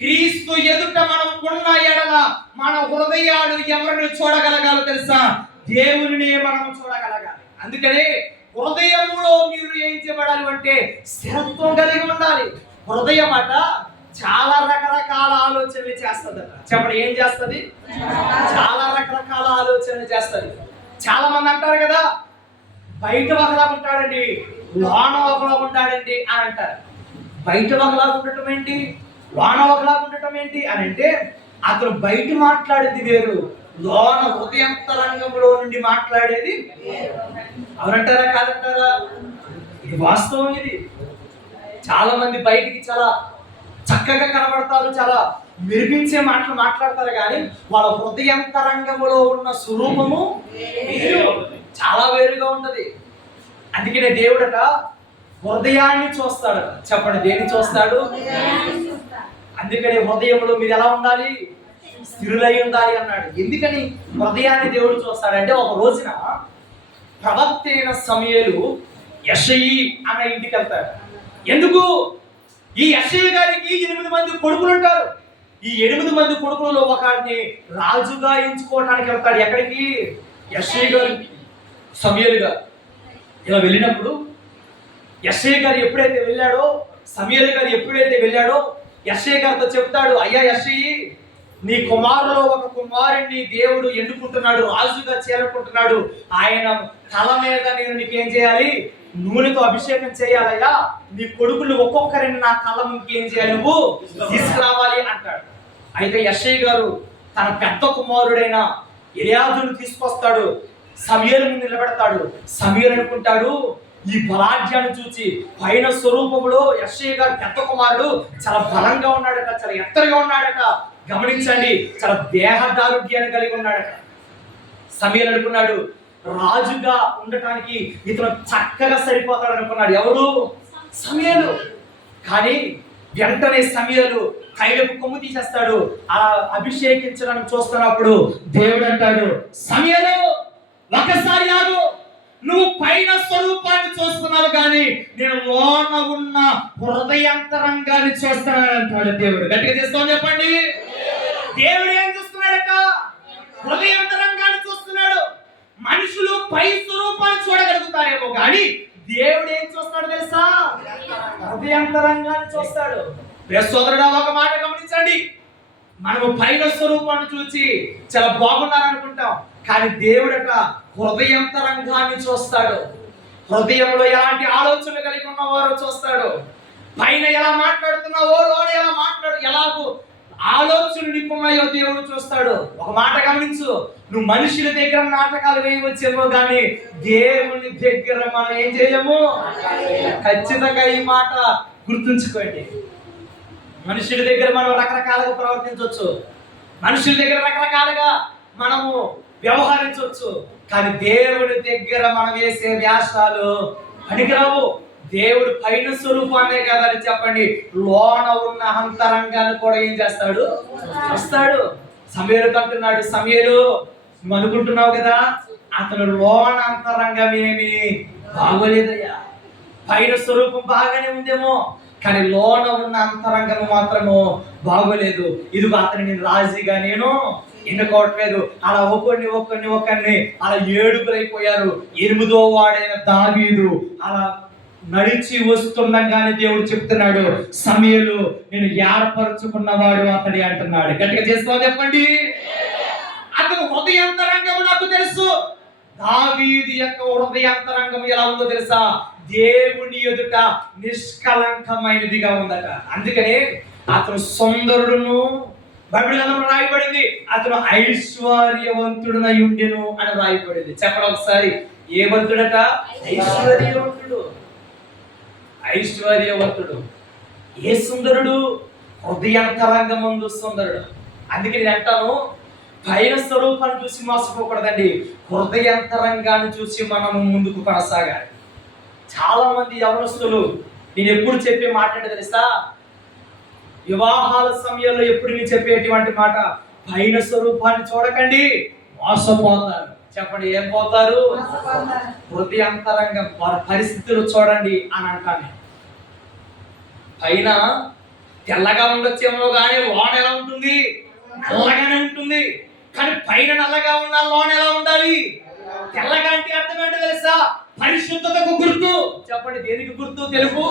క్రీస్తు ఎదుట మనం ఉన్న ఎడల మన హృదయాలు ఎవరిని చూడగలగాలో తెలుసా? దేవుని మనం చూడగలగాలి. అందుకనే హృదయంలో మీరు ఏం చేయబడాలి అంటే స్థిరత్వం కలిగి ఉండాలి. హృదయం అట చాలా రకరకాల ఆలోచనలు చేస్తుందట. చెప్పండి, ఏం చేస్తుంది? చాలా రకరకాల ఆలోచనలు చేస్తుంది. చాలా మంది అంటారు కదా, బయట ఒకలా ఉంటాడండి, లోన ఒకలా ఉంటాడండి అని అంటారు. బయట ఒకలా ఉండటం ఏంటి, లోన ఒకలా ఉండటం ఏంటి అని అంటే, అతను బయట మాట్లాడేది వేరు, లోన హృదయంతరంగంలో నుండి మాట్లాడేది అవునంటారా కాదంటారా? ఇది వాస్తవం. ఇది చాలా మంది బయటికి చాలా చక్కగా కనబడతారు, చాలా మెరిపించే మాటలు మాట్లాడతారు, కానీ వాళ్ళ హృదయంతరంగంలో ఉన్న స్వరూపము చాలా వేరుగా ఉంటది. అందుకనే దేవుడట హృదయాన్ని చూస్తాడు. చెప్పండి, దేన్ని చూస్తాడు? అందుకని హృదయంలో మీరు ఎలా ఉండాలి? స్థిరులై ఉండాలి అన్నాడు. ఎందుకని హృదయాన్ని దేవుడు చూస్తాడంటే, ఒక రోజున ప్రవక్త అయిన సమూయేలు యెషయి అనే ఇంటికి వెళ్తాడు. ఎందుకు? ఈ యెషయి గారికి 8 మంది కొడుకులు ఉంటారు. ఈ 8 మంది కొడుకులలో ఒకరిని రాజుగా ఎంచుకోవడానికి వెళ్తాడు. ఎక్కడికి? యెషయి గారు సమూయేలు గారు ఇలా వెళ్ళినప్పుడు యెషయి గారు ఎప్పుడైతే వెళ్ళాడో, సమూయేలు గారు ఎప్పుడైతే వెళ్ళాడో యెషయి గారితో చెప్తాడు, అయ్యా యెషయి, నీ కుమారులో ఒక కుమారుణ్ణి దేవుడు ఎన్నుకుంటున్నాడు, రాజుగా చేరుకుంటున్నాడు. ఆయన తల మీద నేను నీకేం చేయాలి? నూనెతో అభిషేకం చేయాలయ్యా. నీ కొడుకులు ఒక్కొక్కరిని నా తల ముందుకి ఏం చేయాలి? నువ్వు తీసుకురావాలి అంటాడు. అయితే యెషయా గారు తన పెద్ద కుమారుడైన ఎలియాజరును తీసుకొస్తాడు, సమూయేలు ముందు నిలబెడతాడు. సమూయేలు అనుకుంటాడు, ఈ బలాఢ్యాన్ని చూసి పైన స్వరూపంలో యెషయా గారు పెద్ద కుమారుడు చాలా బలంగా ఉన్నాడట, చాలా ఎత్తరగా ఉన్నాడట. గమనించండి, చాలా దేహదారుఢ్యాన్ని కలిగి ఉన్నాడట. సమూయేలు అనుకున్నాడు, రాజుగా ఉండటానికి ఇతను చక్కగా సరిపోతాడు అనుకున్నాడు. ఎవరు? సమూయేలు. కానీ వెంటనే సమూయేలు తైలపు కొమ్ము తీసేస్తాడు. అలా అభిషేకించడానికి చూస్తున్నప్పుడు దేవుడు అంటాడు, సమూయేలు ఒకసారి ఆగు, నువ్వు పైన స్వరూపాన్ని చూస్తున్నావు కానీ నేను లోన ఉన్న హృదయాంతరంగాన్ని చూస్తున్నాను అంటాడు దేవుడు. గట్టిగా చేస్తామని చెప్పండి. దేవుడు ఏం చూస్తున్నాడట? హృదయాంతరంగాన్ని చూస్తున్నాడు. మనుషులు పై స్వరూపాన్ని చూడగలుగుతారేమో కానీ దేవుడు ఏం చూస్తాడు తెలుసా? హృదయాంతరంగాన్ని చూస్తాడు. సోదరుడా, ఒక మాట గమనించండి. మనము పైన స్వరూపాన్ని చూసి చాలా బాగున్నారు అనుకుంటాం, కానీ దేవుడట హృదయాంతరంగాన్ని చూస్తాడు. హృదయంలో ఎలాంటి ఆలోచనలు కలిగి ఉన్నవారో చూస్తాడు. పైన ఎలా మాట్లాడుతున్నావో లోన ఎలాగో ఆలోచనలు నిపుణులయ్యో దేవుడు చూస్తాడు. ఒక మాట గమనించు, నువ్వు మనుషుల దగ్గర నాటకాలు వేయవచ్చేమో కానీ దేవుని దగ్గర మనం ఏం చేయలేము. ఖచ్చితంగా ఈ మాట గుర్తుంచుకోండి. మనుషుల దగ్గర మనం రకరకాలుగా ప్రవర్తించవచ్చు, మనుషుల దగ్గర రకరకాలుగా మనము వ్యవహరించవచ్చు, కానీ దేవుడి దగ్గర మనం వేసే వ్యాసాలు పనికిరావు. దేవుడు పైన స్వరూపాన్నే కదని చెప్పండి, లోన ఉన్న అంతరంగాన్ని కూడా ఏం చేస్తాడు? వస్తాడు. సమూయేలు అంటున్నాడు, సమూయేలు నువ్వు అనుకుంటున్నావు కదా అతను లోన అంతరంగం ఏమి బాగోలేదయ్యా. పైన స్వరూపం బాగానే ఉందేమో కానీ లోన ఉన్న అంతరంగం మాత్రము బాగోలేదు. ఇదిగో అతని నేను రాజుగా నేను ఎన్నుకోవట్లేదు. అలా ఒకరిని అలా 7 అయిపోయారు. 8వ వాడైన దావీదు అలా నడిచి వస్తుండగానే దేవుడు చెప్తున్నాడు, సమూయేలు నేను ఏర్పరచుకున్నవాడు అతడి అంటున్నాడు. గట్టిగా చేస్తావు చెప్పండి. అతను హృదయాంతరంగం నాకు తెలుసు. దావీదు యొక్క హృదయాంతరంగం ఎలా ఉందో తెలుసా? దేవుని ఎదుట నిష్కలంకమైనదిగా ఉందట. అందుకనే అతను సుందరుడును, బైబిల్ గ్రంథంలో రాయబడింది అతను ఐశ్వర్యవంతుడునై ఉండెను అని రాయబడింది. చెప్పండి ఒకసారి, ఏ వంతుడట? ఐశ్వర్యవంతుడు. ఐశ్వర్యవంతుడు. ఏ సుందరుడు? హృదయాంతరంగమందు సుందరుడు. అందుకే నేను అంటాను, పైన స్వరూపాన్ని చూసి మోసపోకూడదండి, హృదయాంతరంగాన్ని చూసి మనం ముందుకు కొనసాగాలి. చాలా మంది యవనస్తులు నేను ఎప్పుడు చెప్పే మాట ఏంటో తెలుసా? వివాహాల సమయంలో ఎప్పుడు నేను చెప్పేటువంటి మాట, పైన స్వరూపాన్ని చూడకండి, మోసపోతారు. చెప్పండి, ఏం పోతారు? హృదయాంతరంగం వారి పరిస్థితులు చూడండి అని అంటాను. పైన తెల్లగా ఉండొచ్చేమో కానీ లోన ఎలా ఉంటుంది? నల్లగానే ఉంటుంది. కానీ పైన నల్లగా ఉన్న లోన ఎలా ఉండాలి? తెల్లగా అంటే అర్థం ఏంటో తెలుసా? పరిశుద్ధతకు గుర్తు. చెప్పండి, దేనికి గుర్తు? తెలుగు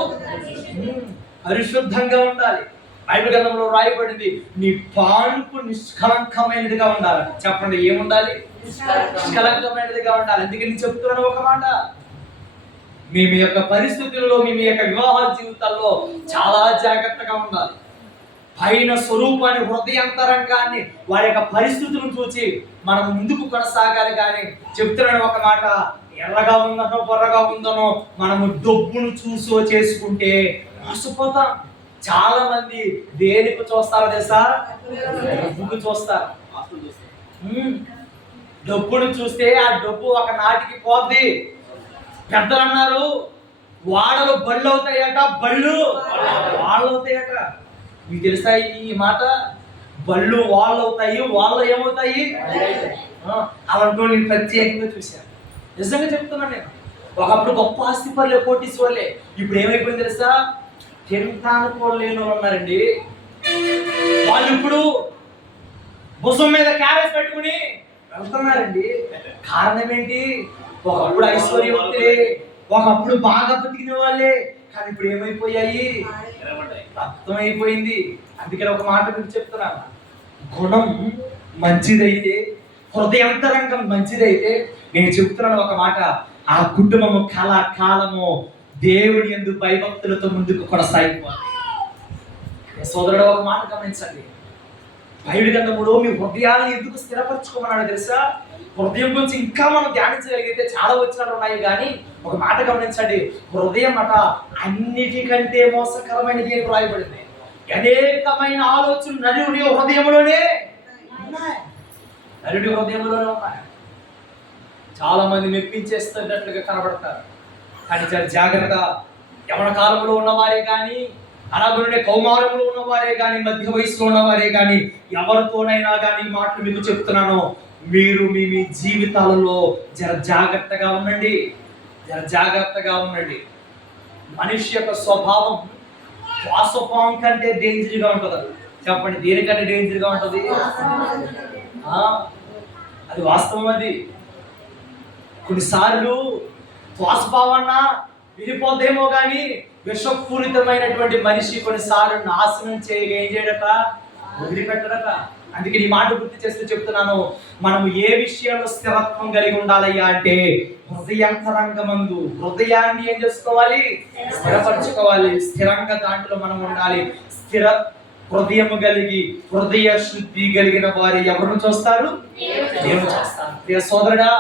పరిశుద్ధంగా ఉండాలి. బైబిల్ గ్రంథంలో రాయబడింది నీ పానుపు నిష్కలంకమైనదిగా ఉండాలి. చెప్పండి, ఏముండాలి? నిష్కలంకమైనదిగా ఉండాలి. అందుకే నేను చెప్తున్నాను ఒక మాట, మీ యొక్క పరిస్థితుల్లో మీ యొక్క వివాహ జీవితాల్లో చాలా జాగ్రత్తగా ఉండాలి. పైన స్వరూపాన్ని, హృదయాంతరంగాన్ని, వారి యొక్క పరిస్థితులను చూసి మనం ముందుకు కొనసాగాలి. కానీ చెప్తున్నాను ఒక మాట, ఎర్రగా ఉందనో బొర్రగా ఉందనో మనము డబ్బును చూసో చేసుకుంటే మోసపోతాం. చాలా మంది దేనికి చూస్తారో తెలుసా? డబ్బుకు చూస్తారు. డబ్బును చూస్తే ఆ డబ్బు ఒక నాటికి పోద్ది. పెద్దలు అన్నారు, వాడలు బళ్ళు అవుతాయట, బళ్ళు వాళ్ళు అవుతాయట. మీకు తెలుసా ఈ మాట? బళ్ళు వాళ్ళు అవుతాయి, వాళ్ళు ఏమవుతాయి? అలాంటి నేను ప్రత్యేకంగా చూశాను. నిజంగా చెప్తున్నాను నేను. ఒకప్పుడు గొప్ప ఆస్తి పనులే, కోటీశ్వర్లే. ఇప్పుడు ఏమైపోయింది తెలుసా? తింటానికి కూడా లేని వాళ్ళు ఉన్నారండి. వాళ్ళు ఇప్పుడు భుజం మీద క్యారేజ్ పెట్టుకుని వెళ్తున్నారండి. కారణం ఏంటి? ఒకప్పుడు ఐశ్వర్యవంతులే, ఒకప్పుడు బాగా బతికిన వాళ్ళే, కానీ ఇప్పుడు ఏమైపోయాయి? అర్థమైపోయింది. అందుకని ఒక మాట మీకు చెప్తున్నాను, గుణం మంచిదైతే, హృదయాంతరంగం మంచిదైతే, నేను చెబుతున్నాను ఒక మాట, ఆ కుటుంబము కాలము దేవుడి యందు భయభక్తులతో ముందుకు కొనసాగిపోవాలి. సోదరుడు ఒక మాట గమనించండి, బైబిల్ గ్రంథంలో మీ హృదయాలను ఎందుకు స్థిరపరచుకోమన్నాడు తెలుసా? హృదయం గురించి ఇంకా మనం ధ్యానించగలిగితే చాలా వచనాలు ఉన్నాయి, కానీ ఒక మాట గమనించండి, హృదయం అట అన్నిటికంటే మోసకరమైనది అని రాయబడింది. అనేకమైన ఆలోచనలు నరుడి హృదయంలోనే ఉన్నాయి. నరుడి హృదయంలోనే ఉన్నాయి. చాలా మంది మెప్పించేస్తున్నట్లుగా కనబడతారు, కానీ చాలా జాగ్రత్త. యవన కాలంలో ఉన్నవారే కానీ, అలాగనే కౌమారంలో ఉన్నవారే కానీ, మధ్య వయసులో ఉన్నవారే కానీ, ఎవరితోనైనా కానీ మాటలు మీకు చెప్తున్నాను, మీరు మీ మీ జీవితాలలో జాగ్రత్తగా ఉండండి. జాగ్రత్తగా ఉండండి. మనిషి యొక్క స్వభావం శ్వాసపాం కంటే డేంజర్గా ఉంటుంది. చెప్పండి, దేనికంటే డేంజర్గా ఉంటుంది? అది వాస్తవం. అది కొన్నిసార్లు శ్వాసపావన్న విడిపోద్దేమో కానీ విషపూరితమైనటువంటి మనిషి కొన్నిసార్లు నాశనం ఏం చేయడట, వదిలిపెట్టడట. అందుకే ఈ మాట గుర్తు చేస్తూ చెప్తున్నాను, మనము ఏ విషయంలో స్థిరత్వం కలిగి ఉండాలయ్యా అంటే, హృదయాంతరంగమందు హృదయాన్ని ఏం చేసుకోవాలి? స్థిరపరచుకోవాలి. స్థిరంగా దాంట్లో మనం ఉండాలి. స్థిర హృదయము కలిగి, హృదయ శుద్ధి కలిగిన వారు ఎవరు చూస్తారు? దేవుడు చూస్తారు. ప్రియ సోదరుడా,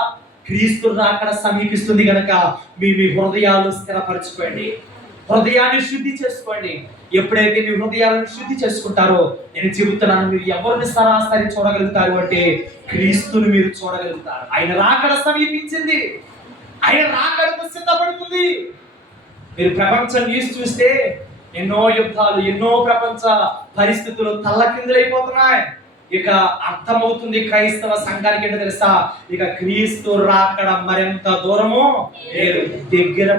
క్రీస్తు రాకడ సమీపిస్తుంది కనుక మీ హృదయాలు స్థిరపరచుకోండి. హృదయాన్ని శుద్ధి చేసుకోండి. ఎప్పుడైతే మీ హృదయాలను శుద్ధి చేసుకుంటారో, నేను చెబుతున్నాను, మీరు ఎవరిని సరాసరి చూడగలుగుతారు అంటే క్రీస్తుని మీరు చూడగలుగుతారు. ఆయన రాకడ సమీపించింది. ఆయన రాకడకు సిద్ధపడుతుంది. మీరు ప్రపంచం న్యూస్ చూస్తే ఎన్నో యుద్ధాలు, ఎన్నో ప్రపంచ పరిస్థితులు తల్లకిందులైపోతున్నాయి. ఇక అర్థమవుతుంది క్రైస్తవ సంఘానికి ఏంటో తెలుసా? ఇక క్రీస్తు రాకడ మరింత దూరము లేదు, దగ్గర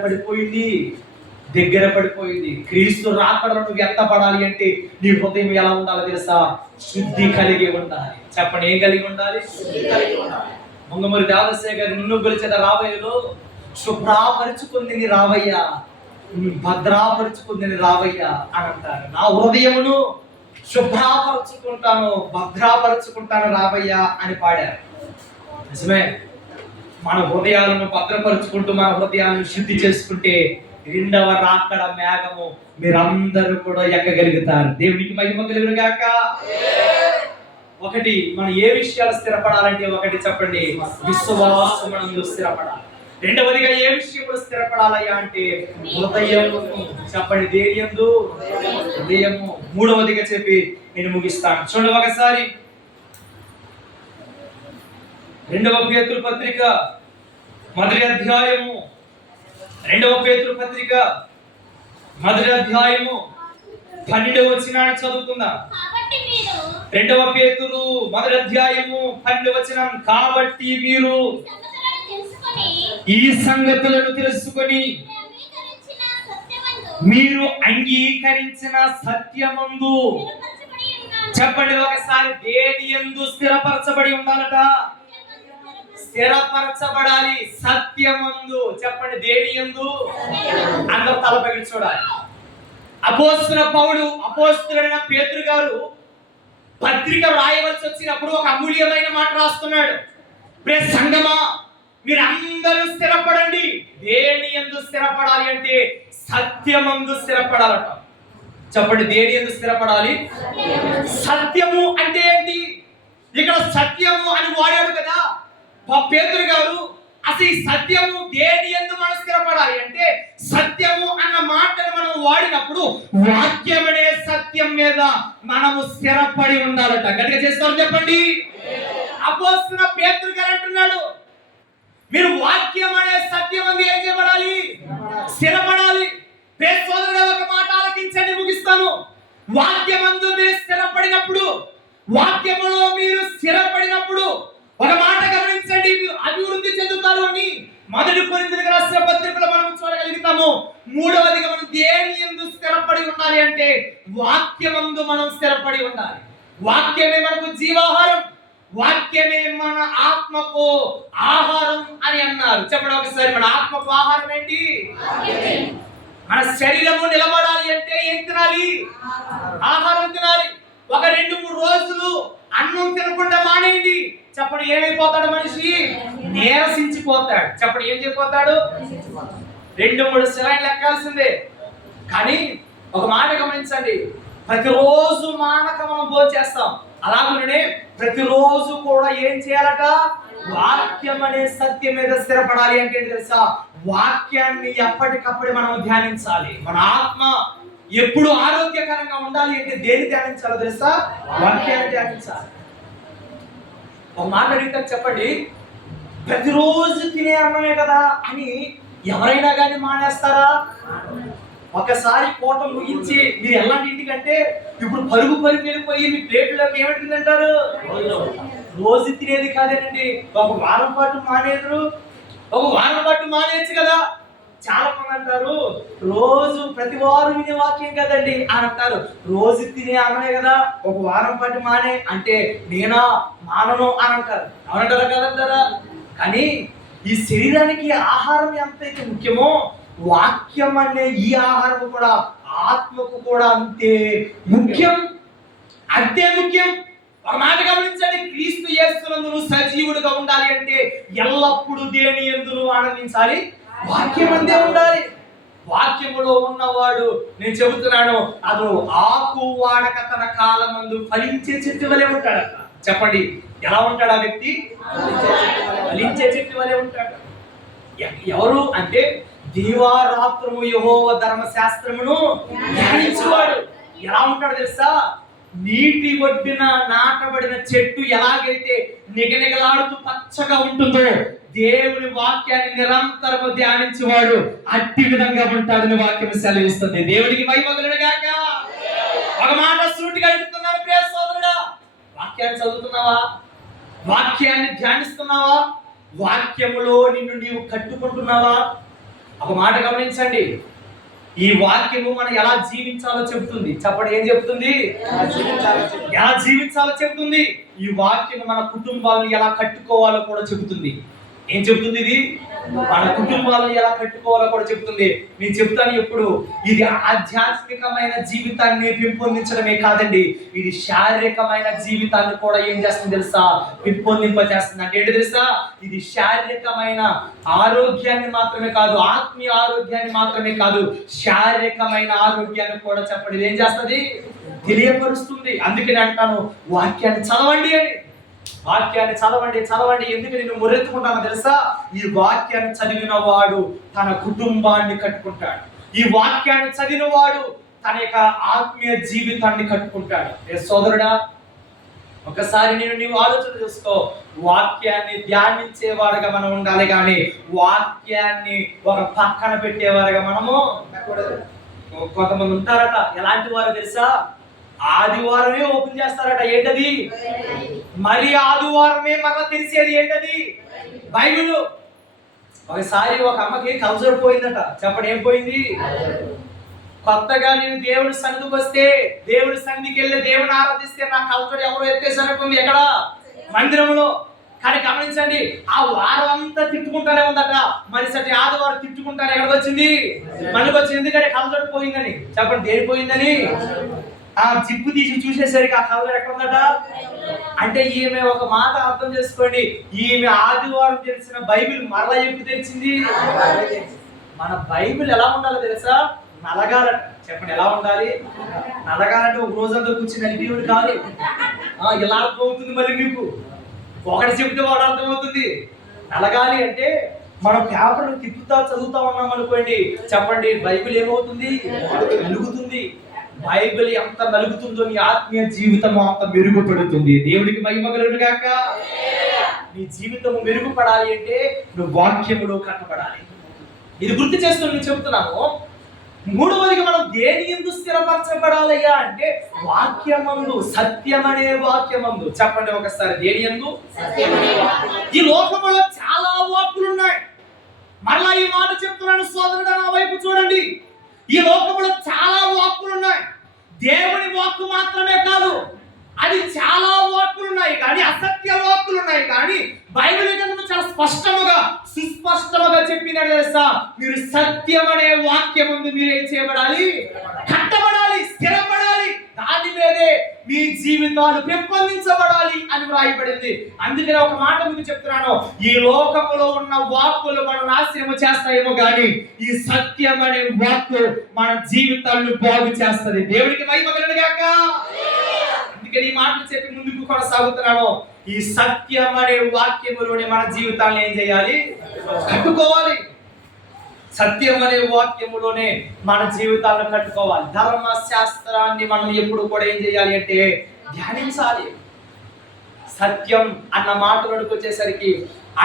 పడిపోయింది. క్రీస్తు రాకడలో నువ్వు ఎత్తపడాలి అంటే నీ హృదయం ఎలా ఉండాలో తెలుసా? శుద్ధి కలిగి ఉండాలి. చెప్పండి, ఏం కలిగి ఉండాలి? శుద్ధి కలిగి ఉండాలి. ముంగమూరి దేవశేఖర్ నిన్ను గెలిచేద రావయ్యలో శుభ్రాపరుచుకుంది నీ రావయ్య, భద్రాపరుచుకుంది నీ రావయ్య అని అంటారు. నా హృదయమును శుభ్రపరుచుకుంటాను, భద్రపరుచుకుంటాను రావయ్య అని పాడారు. నిజమే, మన హృదయాలను భద్రపరుచుకుంటూ మన హృదయాలను శుద్ధి చేసుకుంటే రెండవ రాకడ మేఘము మీరందరూ కూడా ఎక్కగలుగుతారు. దేవునికి మహిమ కలుగును గాక. ఒకటి, మనం ఏ విషయాలు స్థిరపడాలంటే, ఒకటి చెప్పండి, విశ్వాసమునందు స్థిరపడాలి. రెండవదిగా ఏ విషయంలో స్థిరపడాలయ్యా అంటే హృదయము. చెప్పండి, దేనియందు? హృదయము. మూడవదిగా చెప్పి నేను ముగిస్తాను. చూడండి ఒకసారి 2వ పేతురు పత్రిక మొదటి అధ్యాయము, 2వ పేతురు పత్రిక మొదటి అధ్యాయము 12వ వచనాన్ని చదువుకుందాం. 2వ పేతురు మొదటి అధ్యాయము 12వ వచనం, కాబట్టి మీరు ఈ సంగతులను తెలుసుకొని మీరు అంగీకరించిన సత్యమందు, చెప్పండి ఒకసారి, దేని యందు స్థిరపరచబడి ఉండాలట? స్థిరపరచబడాలి సత్యమందు. చెప్పండి, దేని యందు? అందరూ తలపైకి చూడాలి. అపోస్తలుడైన పౌలు, అపోస్తలుడైన పేతురు గారు పత్రిక రాయవలసి వచ్చినప్పుడు ఒక అమూల్యమైన మాట రాస్తున్నాడు. ప్రియ సంగమా, మీరందరూ స్థిరపడండి. దేని యందు స్థిరపడాలి అంటే సత్యమందు స్థిరపడాలట. చెప్పండి, దేని యందు స్థిరపడాలి? సత్యము అంటే ఏంటి? ఇక్కడ సత్యము అని వాడాడు కదా పేతురు గారు. అసలు ఈ సత్యము దేని యందు మనం స్థిరపడాలి అంటే, సత్యము అన్న మాటను మనం వాడినప్పుడు వాక్యమనే సత్యం మీద మనము స్థిరపడి ఉండాలట. గట్టిగా చేస్తారు చెప్పండి. అపోస్తలుడైన పేతురు గారు అంటున్నాడు, మీరు వాక్యం అనే సత్యం అందు ఏం చేయబడాలి? స్థిరపడాలి. ప్రియ సోదరుడా, ఒక మాట ఆలకించండి, ముగిస్తాను. వాక్యమందు మీరు స్థిరపడినప్పుడు, వాక్యములో మీరు స్థిరపడినప్పుడు ఒక మాట గమనించండి, మీరు అభివృద్ధి చెందుతారు అని మొదటి కొరింథీయులకు రాసిన పత్రికలో మనం చూడగలుగుతాము. మూడవదిగా మనం దేని యందు స్థిరపడి ఉండాలి అంటే వాక్యమందు మనం స్థిరపడి ఉండాలి. వాక్యమే మనకు జీవాహారం, వాక్యమే మన ఆత్మకు ఆహారం అని అన్నారు. చెప్పండి ఒకసారి, మన ఆత్మకు ఆహారం ఏంటి? మన శరీరము నిలబడాలి అంటే ఏం తినాలి? ఆహారం తినాలి. ఒక 2-3 రోజులు అన్నం తినకుండా మానేయండి, చెప్పండి ఏమైపోతాడు మనిషి? నీరసించిపోతాడు. చెప్పండి ఏం చెప్పిపోతాడు? 2-3 సెలైన్లు ఎక్కాల్సిందే. కానీ ఒక మాట గమనించండి, ప్రతిరోజు మానక మనం భోజనం చేస్తాం, అలాగే ప్రతిరోజు కూడా ఏం చేయాలట? వాక్యం అనే సత్యం మీద స్థిరపడాలి. అంటే తెలుసా? వాక్యాన్ని ఎప్పటికప్పుడు మనం ధ్యానించాలి. మన ఆత్మ ఎప్పుడు ఆరోగ్యకరంగా ఉండాలి అంటే దేని ధ్యానించాలో తెలుసా? వాక్యాన్ని ధ్యానించాలి. ఒక మాట అడిగితే చెప్పండి, ప్రతిరోజు తినే అన్నమే కదా అని ఎవరైనా కానీ మానేస్తారా? ఒకసారి పూట ముగించి మీరు ఎలాంటి ఇంటికంటే ఇప్పుడు పరుగు వెళ్ళిపోయి మీ ప్లేట్లోకి ఏమంటుందంటారు? రోజు తినేది కాదేనండి, ఒక వారం పాటు మానేరు. ఒక వారం పాటు మానేయచ్చు కదా. చాలా మంది అంటారు రోజు ప్రతి వారం వినే వాక్యం కదండి అని అంటారు. రోజు తినే అన్నమే కదా, ఒక వారం పాటు మానే అంటే నేనా మానను అని అంటారు. అవునంటారా కదంటారా? కానీ ఈ శరీరానికి ఆహారం ఎంతైతే ముఖ్యమో వాక్యం అనే ఈ ఆహారం కూడా ఆత్మకు కూడా అంతే ముఖ్యం. అంతే ముఖ్యం. ఒక మాట గమనించండి, క్రీస్తు యేసునందు సజీవుడిగా ఉండాలి అంటే ఎల్లప్పుడూ దేని యందు ఆనందించాలి? వాక్యం అందే ఉండాలి. వాక్యములో ఉన్నవాడు, నేను చెబుతున్నాను, అతను ఆకు వాడక తన కాలమందు ఫలించే చెట్టు వలె ఉంటాడు. చెప్పండి ఎలా ఉంటాడు ఆ వ్యక్తి? ఫలించే చెట్టు వలె ఉంటాడు. ఎవరు అంటే దీవారాత్రము యెహోవా ధర్మశాస్త్రమును ధ్యానించువాడు. ఎలా ఉంటాడు తెలుసా? నీటి ఒడ్డున నాటబడిన చెట్టు ఎలాగైతే నిగనిగలాడుతూ పచ్చగా ఉంటుందో దేవుని వాక్యాన్ని నిరంతరము ధ్యానించేవాడు అట్టి విధంగా ఉంటాడని వాక్యం సెలవిస్తుంది. దేవుడికి మహిమ కలుగును గాక. ఒక మాట సూటిగా అడుగుతున్నాను ప్రియ సోదరుడా, వాక్యాన్ని చదువుతున్నావా? వాక్యాన్ని ధ్యానిస్తున్నావా? వాక్యములో నిన్ను నీవు కట్టుకుంటున్నావా? ఒక మాట గమనించండి, ఈ వాక్యము మనం ఎలా జీవించాలో చెబుతుంది. చెప్పండి ఏం చెబుతుంది? ఎలా జీవించాలో చెబుతుంది. ఈ వాక్యము మన కుటుంబాలను ఎలా కట్టుకోవాలో కూడా చెబుతుంది. ఏం చెబుతుంది? ఇది మన కుటుంబాలను ఎలా కట్టుకోవాలో కూడా చెబుతుంది. నేను చెప్తాను ఎప్పుడు, ఇది ఆధ్యాత్మికమైన జీవితాన్ని పెంపొందించడమే కాదండి, ఇది శారీరకమైన జీవితాన్ని కూడా ఏం చేస్తుంది తెలుసా? పెంపొందింపజేస్తుంది. అంటే ఏంటి తెలుసా? ఇది శారీరకమైన ఆరోగ్యాన్ని మాత్రమే కాదు, ఆత్మీయ ఆరోగ్యాన్ని మాత్రమే కాదు, శారీరకమైన ఆరోగ్యాన్ని కూడా చెప్పండి ఏం చేస్తుంది? తెలియపరుస్తుంది. అందుకని అంటాను వాక్యాన్ని చదవండి అని. వాక్యాన్ని చదవండి. ఎందుకు నేను మొరెత్తుకుంటానో తెలుసా? ఈ వాక్యాన్ని చదివిన వాడు తన కుటుంబాన్ని కట్టుకుంటాడు. ఈ వాక్యాన్ని చదివిన వాడు తన యొక్క ఆత్మీయ జీవితాన్ని కట్టుకుంటాడు. సోదరుడా, ఒకసారి నీవు ఆలోచన చేసుకో. వాక్యాన్ని ధ్యానించేవారుగా మనం ఉండాలి, కానీ వాక్యాన్ని ఒక పక్కన పెట్టేవారుగా మనము. కొంతమంది ఉంటారట, ఎలాంటి వారు తెలుసా? ఆదివారమే ఓపెన్ చేస్తారట. ఏంటది? మరి ఆదివారమే మరలా తెలిసేది ఏంటది? బైబిల్. ఒకసారి ఒక అమ్మకి కల్చర్ పోయిందట. చెప్పండి ఏం పోయింది? కొత్తగా నేను దేవుడి సన్నిధికి వస్తే, దేవుడి సన్నిధికి వెళ్ళి దేవుని ఆరాధిస్తే నా కల్చర్ ఎవరో ఎత్తేసరికి ఎక్కడ? మందిరంలో. కానీ గమనించండి, ఆ వారం అంతా తిట్టుకుంటానే ఉందట. మరిసటి ఆదివారం తిట్టుకుంటానే ఎక్కడికి వచ్చింది? మనకి వచ్చింది. ఎందుకంటే కల్చర్ పోయిందని. చెప్పండి దేని పోయిందని? ఆ జిప్పు తీసి చూసేసరికి ఆ కలర్ ఎక్కడ ఉందట. అంటే ఈమె ఒక మాట అర్థం చేసుకోండి, ఈమె ఆదివారం తెలిసిన బైబిల్ మరలా ఎప్పుడు తెలిసింది? మన బైబిల్ ఎలా ఉండాలో తెలుసా? నలగాలట. చెప్పండి ఎలా ఉండాలి? నలగాలంటే ఒక రోజంతా కూర్చుని నలిపేవాడు కాదు. ఇలా అర్థమవుతుంది. మళ్ళీ మీకు ఒకటి చెప్తే వాడు అర్థమవుతుంది. నలగాలి అంటే మనం పేపర్లు తిప్పుతా చదువుతా ఉన్నాం అనుకోండి, చెప్పండి బైబిల్ ఏమవుతుంది? వెలుగుతుంది. బైబిల్ ఎంత నలుగుతుందో నీ ఆత్మీయ జీవితం అంత మెరుగుపడుతుంది. దేవుడికి మహిమ కలుగును గాక. నీ జీవితం మెరుగుపడాలి అంటే నువ్వు వాక్యములో కట్టబడాలి. ఇది గుర్తు చేస్తూ నేను చెబుతున్నాను. మూడవదిగా మనం దేని యందు స్థిరపరచబడాలయ్యా అంటే వాక్యమందు, సత్యమనే వాక్యమందు. చెప్పండి ఒకసారి, దేని యందు? ఈ లోకంలో చాలా వాక్కులు ఉన్నాయి. మరలా ఈ మాట చెప్తున్నాను సోదరుడా, నా వైపు చూడండి. ఈ లోకంలో చాలా వాక్కులు ఉన్నాయి. దేవుని వాక్కు మాత్రమే కాదు, అది చాలా వాక్కులు ఉన్నాయి, కానీ అసత్య వాక్కులు ఉన్నాయి. కానీ బైబిల్ గ్రంథం చాలా స్పష్టముగా సుస్పష్టముగా చెప్పినట్టు తెలుసా? మీరు సత్యం అనే వాక్యం ముందు మీరేం చేయబడాలి? కట్టబడాలి, స్థిరపడాలి. దాని మీదే మీ జీవితాలు పెంపొందించబడాలి అని వ్రాయబడింది. అందుకనే ఒక మాట మీకు చెప్తున్నాను, ఈ లోకములో ఉన్న వాక్కులు మనం నాశనము చేస్తాయేమో కానీ ఈ సత్యం అనే వాక్కు మన జీవితాలను బాగు చేస్తుంది. దేవుడికి మహిమ కలుగును గాక. అందుకని ఈ మాటలు చెప్పి ముందుకు కొనసాగుతున్నాను. ఈ సత్యం అనే వాక్యములోనే మన జీవితాలను ఏం చేయాలి? కట్టుకోవాలి. సత్యం అనే వాక్యములోనే మన జీవితాలను కట్టుకోవాలి. ధర్మశాస్త్రాన్ని మనం ఎప్పుడు కూడా ఏం చేయాలి అంటే ధ్యానించాలి. సత్యం అన్న మాటలోకి వచ్చేసరికి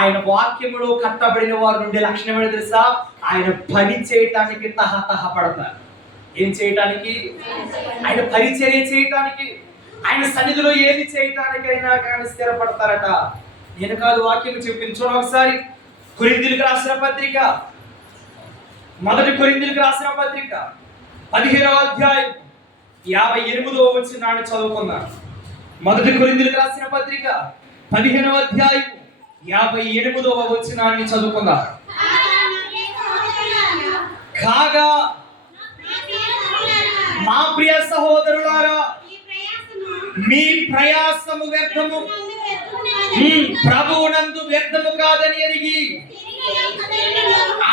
ఆయన వాక్యములో కట్టబడిన వారు నుండి లక్షణం ఏంటో తెలుసా? ఆయన పని చేయటానికి తహతహపడతారు. ఏం చేయటానికి? ఆయన పరిచర్య చేయటానికి, ఆయన సన్నిధిలో ఏది చేయటానికైనా కానీ స్థిరపడతారట. నేను కాదు, వాక్యం చెప్పింది. చూడ ఒకసారి కొరింథీయులకు రాసిన పత్రిక, మొదటి కొరింథీయులకు రాసిన పత్రిక 15వ అధ్యాయం 58వ వచనాన్ని చదువుకుందాం. మొదటి కొరింథీయులకు రాసిన పత్రిక 15వ అధ్యాయం 58వ వచనాన్ని చదువుకుందాం. కాగా మా ప్రియ సహోదరులారా, మీ ప్రయాసము వ్యర్థము, ప్రభువునందు వ్యర్థము కాదని ఎరిగి,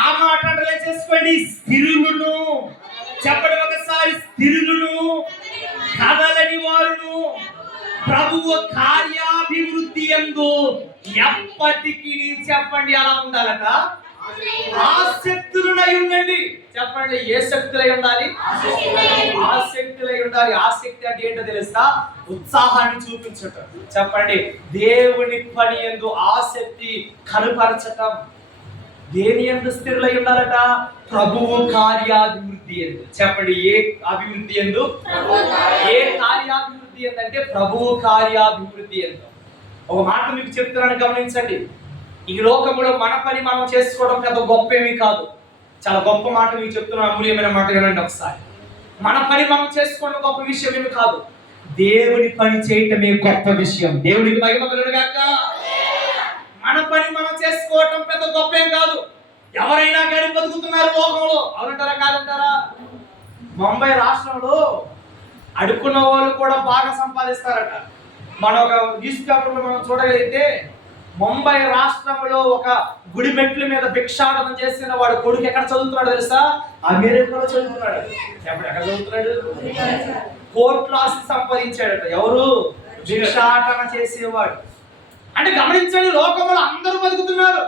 ఆ మాట అంటే చేసుకోండి, స్థిరులను చెప్పండి ఒకసారి, స్థిరులను కదలని వారును ప్రభువు కార్యాభివృద్ధి యందు ఎప్పటికీ చెప్పండి అలా ఉండాలట. ఆసక్తులై ఉండండి. చెప్పండి, ఏ శక్తులై ఉండాలి? ఆసక్తులై ఉండాలి. ఆసక్తి అంటే ఏంటో తెలుసా? ఉత్సాహాన్ని చూపించటం. చెప్పండి, దేవుని పని యందు ఆసక్తి కనపరచటం. దేని యందు స్థిరులై ఉండాలట? ప్రభువు కార్యాభివృద్ధి యందు. చెప్పండి, ఏ అభివృద్ధి యందు? ఏ కార్యాభివృద్ధి యందు అంటే ప్రభువు కార్యాభివృద్ధి యందు. ఒక మాట మీకు చెప్తున్నాను, గమనించండి. ఈ లోకంలో మన పని మనం చేసుకోవడం పెద్ద గొప్ప ఏమీ కాదు. చాలా గొప్ప మాట మీకు చెప్తున్నాను, అమూల్యమైన మాట వినండి ఒకసారి. మన పని మనం చేసుకోవడం గొప్ప విషయం ఏమి కాదు, దేవుని పని చేయటమే గొప్ప విషయం. దేవునికి మహిమ కలుగును గాక. మన పని మనం చేసుకోవటం పెద్ద గొప్ప ఏం కాదు. ఎవరైనా కానీ బతుకుతున్నారు లోకంలో, అవునంటారా కాదంటారా? ముంబై రాష్ట్రంలో అడుక్కున్న వాళ్ళు కూడా బాగా సంపాదిస్తారట. మన ఒక న్యూస్ పేపర్లో మనం చూడగలిగితే, ముంబై రాష్ట్రంలో ఒక గుడి మెట్ల మీద భిక్షాటన చేసిన వాడు కొడుకు ఎక్కడ చదువుతున్నాడు తెలుసా? అమెరికాలో చదువుతున్నాడు. ఎక్కడ చదువుతున్నాడు? కోర్టులో ఆస్తి సంపాదించాడట. ఎవరు? భిక్షాటన చేసేవాడు. అంటే గమనించండి, లోకంలో అందరూ బతుకుతున్నారు.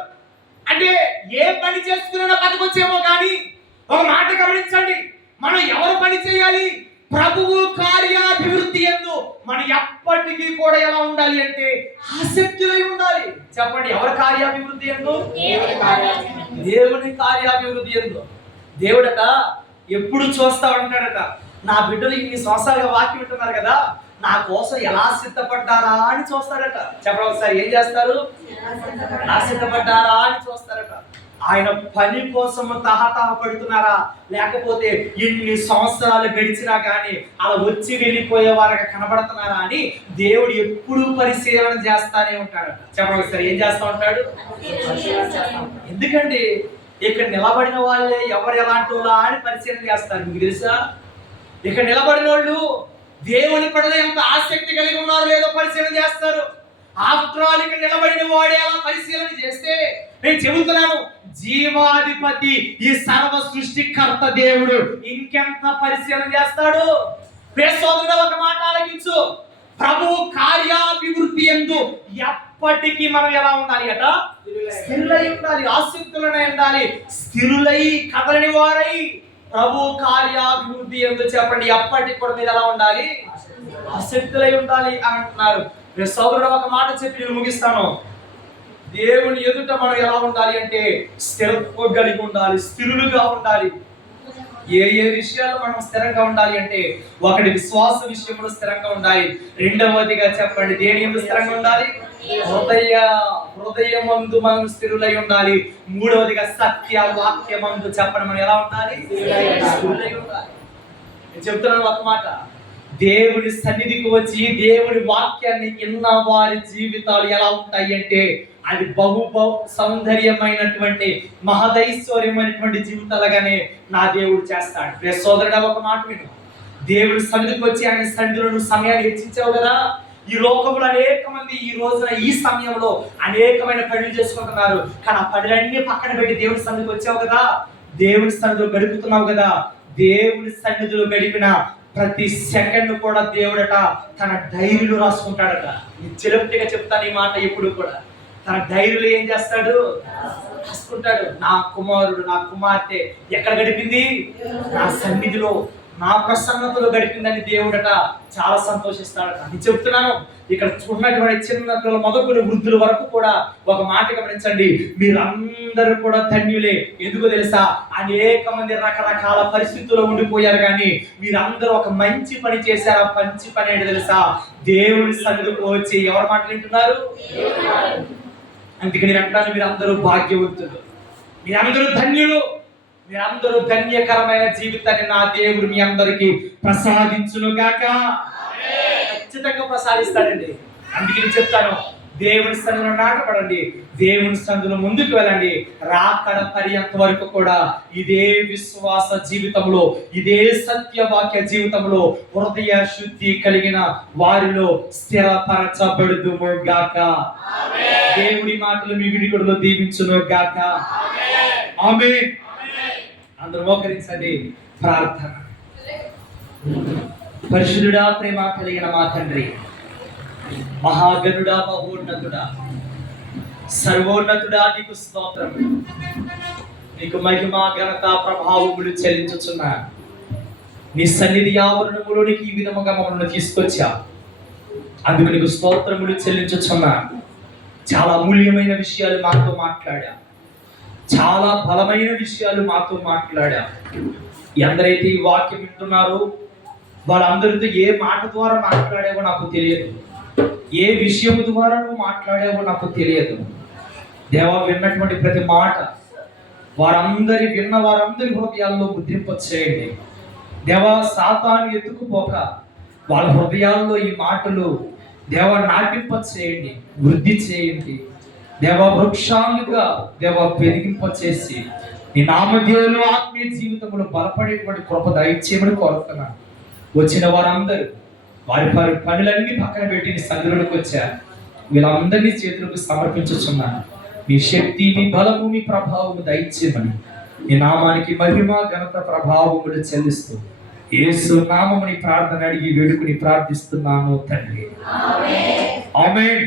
అంటే ఏ పని చేసుకున్నా బతకొచ్చేమో కానీ ఒక మాట గమనించండి, మనం ఎవరు పని చేయాలి? ప్రభువు కార్యాభివృద్ధి యందు మనం ఎప్పటికీ కూడా ఎలా ఉండాలి అంటే ఆసక్తులై ఉండాలి. చెప్పండి, ఎవరి కార్యాభివృద్ధి యందు? దేవుని కార్యాభివృద్ధి యందు. దేవుడట ఎప్పుడు చూస్తా ఉంటాడట, నా బిడ్డలు ఇన్ని సంవత్సరాలుగా వాక్యం వింటున్నారు కదా, నా కోసం ఎలా సిద్ధపడ్డారా అని చూస్తారట. చెప్పండి ఒకసారి, ఏం చేస్తారు? ఎలా సిద్ధపడ్డారా అని చూస్తారట. ఆయన పని కోసం తహతహపడుతున్నారా, లేకపోతే ఇన్ని సంవత్సరాలు గడిచినా కానీ అలా వచ్చి వెళ్ళిపోయే వారికి కనబడుతున్నారా అని దేవుడు ఎప్పుడు పరిశీలన చేస్తానే ఉంటాడట. చెప్పండి ఒకసారి, ఏం చేస్తా ఉంటాడు? ఎందుకండి, ఇక్కడ నిలబడిన వాళ్ళే ఎవరు ఎలాంటి వాళ్ళ అని పరిశీలన చేస్తారు. మీకు తెలుసా? ఇక్కడ నిలబడిన వాళ్ళు దేవుని పట్ల ఎంత ఆసక్తి కలిగి ఉన్నారో లేదో పరిశీలన చేస్తారు. ఆఫ్టర్ ఆల్ ఇక్కడ నిలబడిన వాడే అలా పరిశీలన చేస్తే, నేను చెబుతున్నాను, జీవాధిపతి ఈ సర్వ సృష్టికర్త దేవుడు ఇంకెంత పరిశీలన చేస్తాడు? ప్రియసోదరుడా, ఒక మాట ఆలకించు. ప్రభువు కార్యాభివృద్ధి యందు ఎప్పటికీ మనం ఎలా ఉండాలి అట? స్థిరులై ఉండాలి. ఆసక్తులై ఉండాలి. స్థిరులై కదలని వారై ప్రభు కార్యాభివృద్ధి యందు చెప్పండి, ఎప్పటికి కూడా మీరు ఎలా ఉండాలి? ఆసక్తులై ఉండాలి అని అంటున్నారు. సోదరుడు, ఒక మాట చెప్పి నేను ముగిస్తాను. దేవుని ఎదుట మనం ఎలా ఉండాలి అంటే స్థిరత్వం కలిగి ఉండాలి, స్థిరులుగా ఉండాలి. ఏ ఏ విషయాలు మనం స్థిరంగా ఉండాలి అంటే, ఒకటి విశ్వాస విషయంలో స్థిరంగా ఉండాలి. రెండవదిగా చెప్పండి, దేని యందు స్థిరంగా ఉండాలి? హృదయమందు మనం స్థిరులై ఉండాలి. మూడవదిగా సత్య వాక్యమందు చెప్పండి, మనం ఎలా ఉండాలి? స్థిరులై ఉండాలి. నేను చెప్తున్నాను ఒక మాట, దేవుని సన్నిధికి వచ్చి దేవుని వాక్యాన్ని విన్న వారి జీవితాలు ఎలా ఉంటాయి అంటే అది బహు సౌందర్యమైనటువంటి మహదైశ్వర్యమైనటువంటి జీవితాలుగానే నా దేవుడు చేస్తాడు. సోదరుడా, ఒక మాట విను. దేవుడి సన్నిధికి వచ్చి ఆయన సన్నిధిలో నువ్వు సమయాన్ని హెచ్చించావు కదా. ఈ లోకంలో అనేక మంది ఈ రోజున ఈ సమయంలో అనేకమైన పనులు చేసుకుంటున్నారు. కానీ ఆ పనులన్నీ పక్కన పెట్టి దేవుడి సన్నిధికి వచ్చావు కదా, దేవుడి సన్నిధిలో గడుపుతున్నావు కదా. దేవుడి సన్నిధిలో గడిపిన ప్రతి సెకండ్ కూడా దేవుడట తన డైరీలో రాసుకుంటాడట. చిలపటిగా చెప్తాను ఈ మాట. ఎప్పుడు కూడా తన డైరీలో ఏం చేస్తాడు? రాసుకుంటాడు. నా కుమారుడు, నా కుమార్తె ఎక్కడ గడిపింది? నా సన్నిధిలో, నా ప్రసన్నతలో గడిపిందని దేవుడట చాలా సంతోషిస్తాడట. నేను చెప్తున్నాను, ఇక్కడ ఉన్నటువంటి చిన్న పిల్లల మొదలు వృద్ధుల వరకు కూడా ఒక మాట గమనించండి. మీరందరూ కూడా ధన్యులే. ఎందుకు తెలుసా? అనేక మంది రకరకాల పరిస్థితుల్లో ఉండిపోయారు, కానీ మీరందరూ ఒక మంచి పని చేశారు. ఆ మంచి పని ఏంటి తెలుసా? దేవుడి సన్నిధికి వచ్చి ఎవరు మాటలు వింటున్నారు? అందుకే నేను అంటాను, మీరందరూ భాగ్యవంతులు, మీరందరూ ధన్యులు, మీరందరూ ధన్యకరమైన జీవితాన్ని నా దేవుడు మీ అందరికి ప్రసాదించును గాక. ఖచ్చితంగా ప్రసాదిస్తాడండి. అందుకే నేను చెప్తాను, దేవుని సన్నిధిలో నాటపడండి, దేవుని సన్నిధిలో ముందుకు వెళ్ళండి. రాకడ పర్యంత వరకు కూడా ఇదే విశ్వాస జీవితంలో, ఇదే సత్యవాక్య జీవితంలో హృదయ శుద్ధి కలిగిన వారిలో స్థిరపరచబడుదుము గాక. దేవుడి మాటలు మీ వినికిడిలో దీవించును గాక. ఆమేన్. అందరూ మోకరించండి. ప్రార్థన. పరిశుద్ధుడా, ప్రేమ కలిగిన మా తండ్రి, మహాగణుడా, మహోన్నతుడా, సర్వోన్నతుడా, నీకు స్తోత్రం. నీకు మహిమ, ఘనత, ప్రభావములు చెల్లించుచున్నా. నీ సన్నిధి ఆవరణములోనికి ఈ విధముగా మమ్మల్ని తీసుకొచ్చా. అందుకు నీకు స్తోత్రములు చెల్లించుచున్నా. చాలా అమూల్యమైన విషయాలు మాతో మాట్లాడా, చాలా బలమైన విషయాలు మాతో మాట్లాడా. ఎందరైతే ఈ వాక్యం వింటున్నారో వాళ్ళందరితో ఏ మాట ద్వారా మాట్లాడావో నాకు తెలియదు, ఏ విషయం ద్వారా నువ్వు మాట్లాడావో నాకు తెలియదు. దేవా, విన్నటువంటి ప్రతి మాట విన్న వారందరి హృదయాల్లో ముద్రింప చేయండి. దేవా, సాతాను ఎత్తుకుపోక వాళ్ళ హృదయాల్లో ఈ మాటలు దేవా నాటింప చేయండి, వృద్ధి చేయండి. దేవా, వృక్షాలుగా దేవా పెరిగింప చేసి నీ నామధేయులు ఆత్మీయ జీవితంలో బలపడేటువంటి కృప దయచేయమని కోరుతున్నాను. వచ్చిన వారందరూ వారి వారి పనులన్నీ పక్కన పెట్టి నీ సన్నిధిలోకి వచ్చారు. వీళ్ళందరినీ చేతులకు సమర్పించుచున్నాను. మీ శక్తి, మీ బలము, మీ ప్రభావము దయచేయమని నీ నామానికి మహిమ, ఘనత, ప్రభావములు చెల్లిస్తూ యేసు నామముని ప్రార్థన అడిగి వేడుకుని ప్రార్థిస్తున్నాను తండ్రి. ఆమేన్.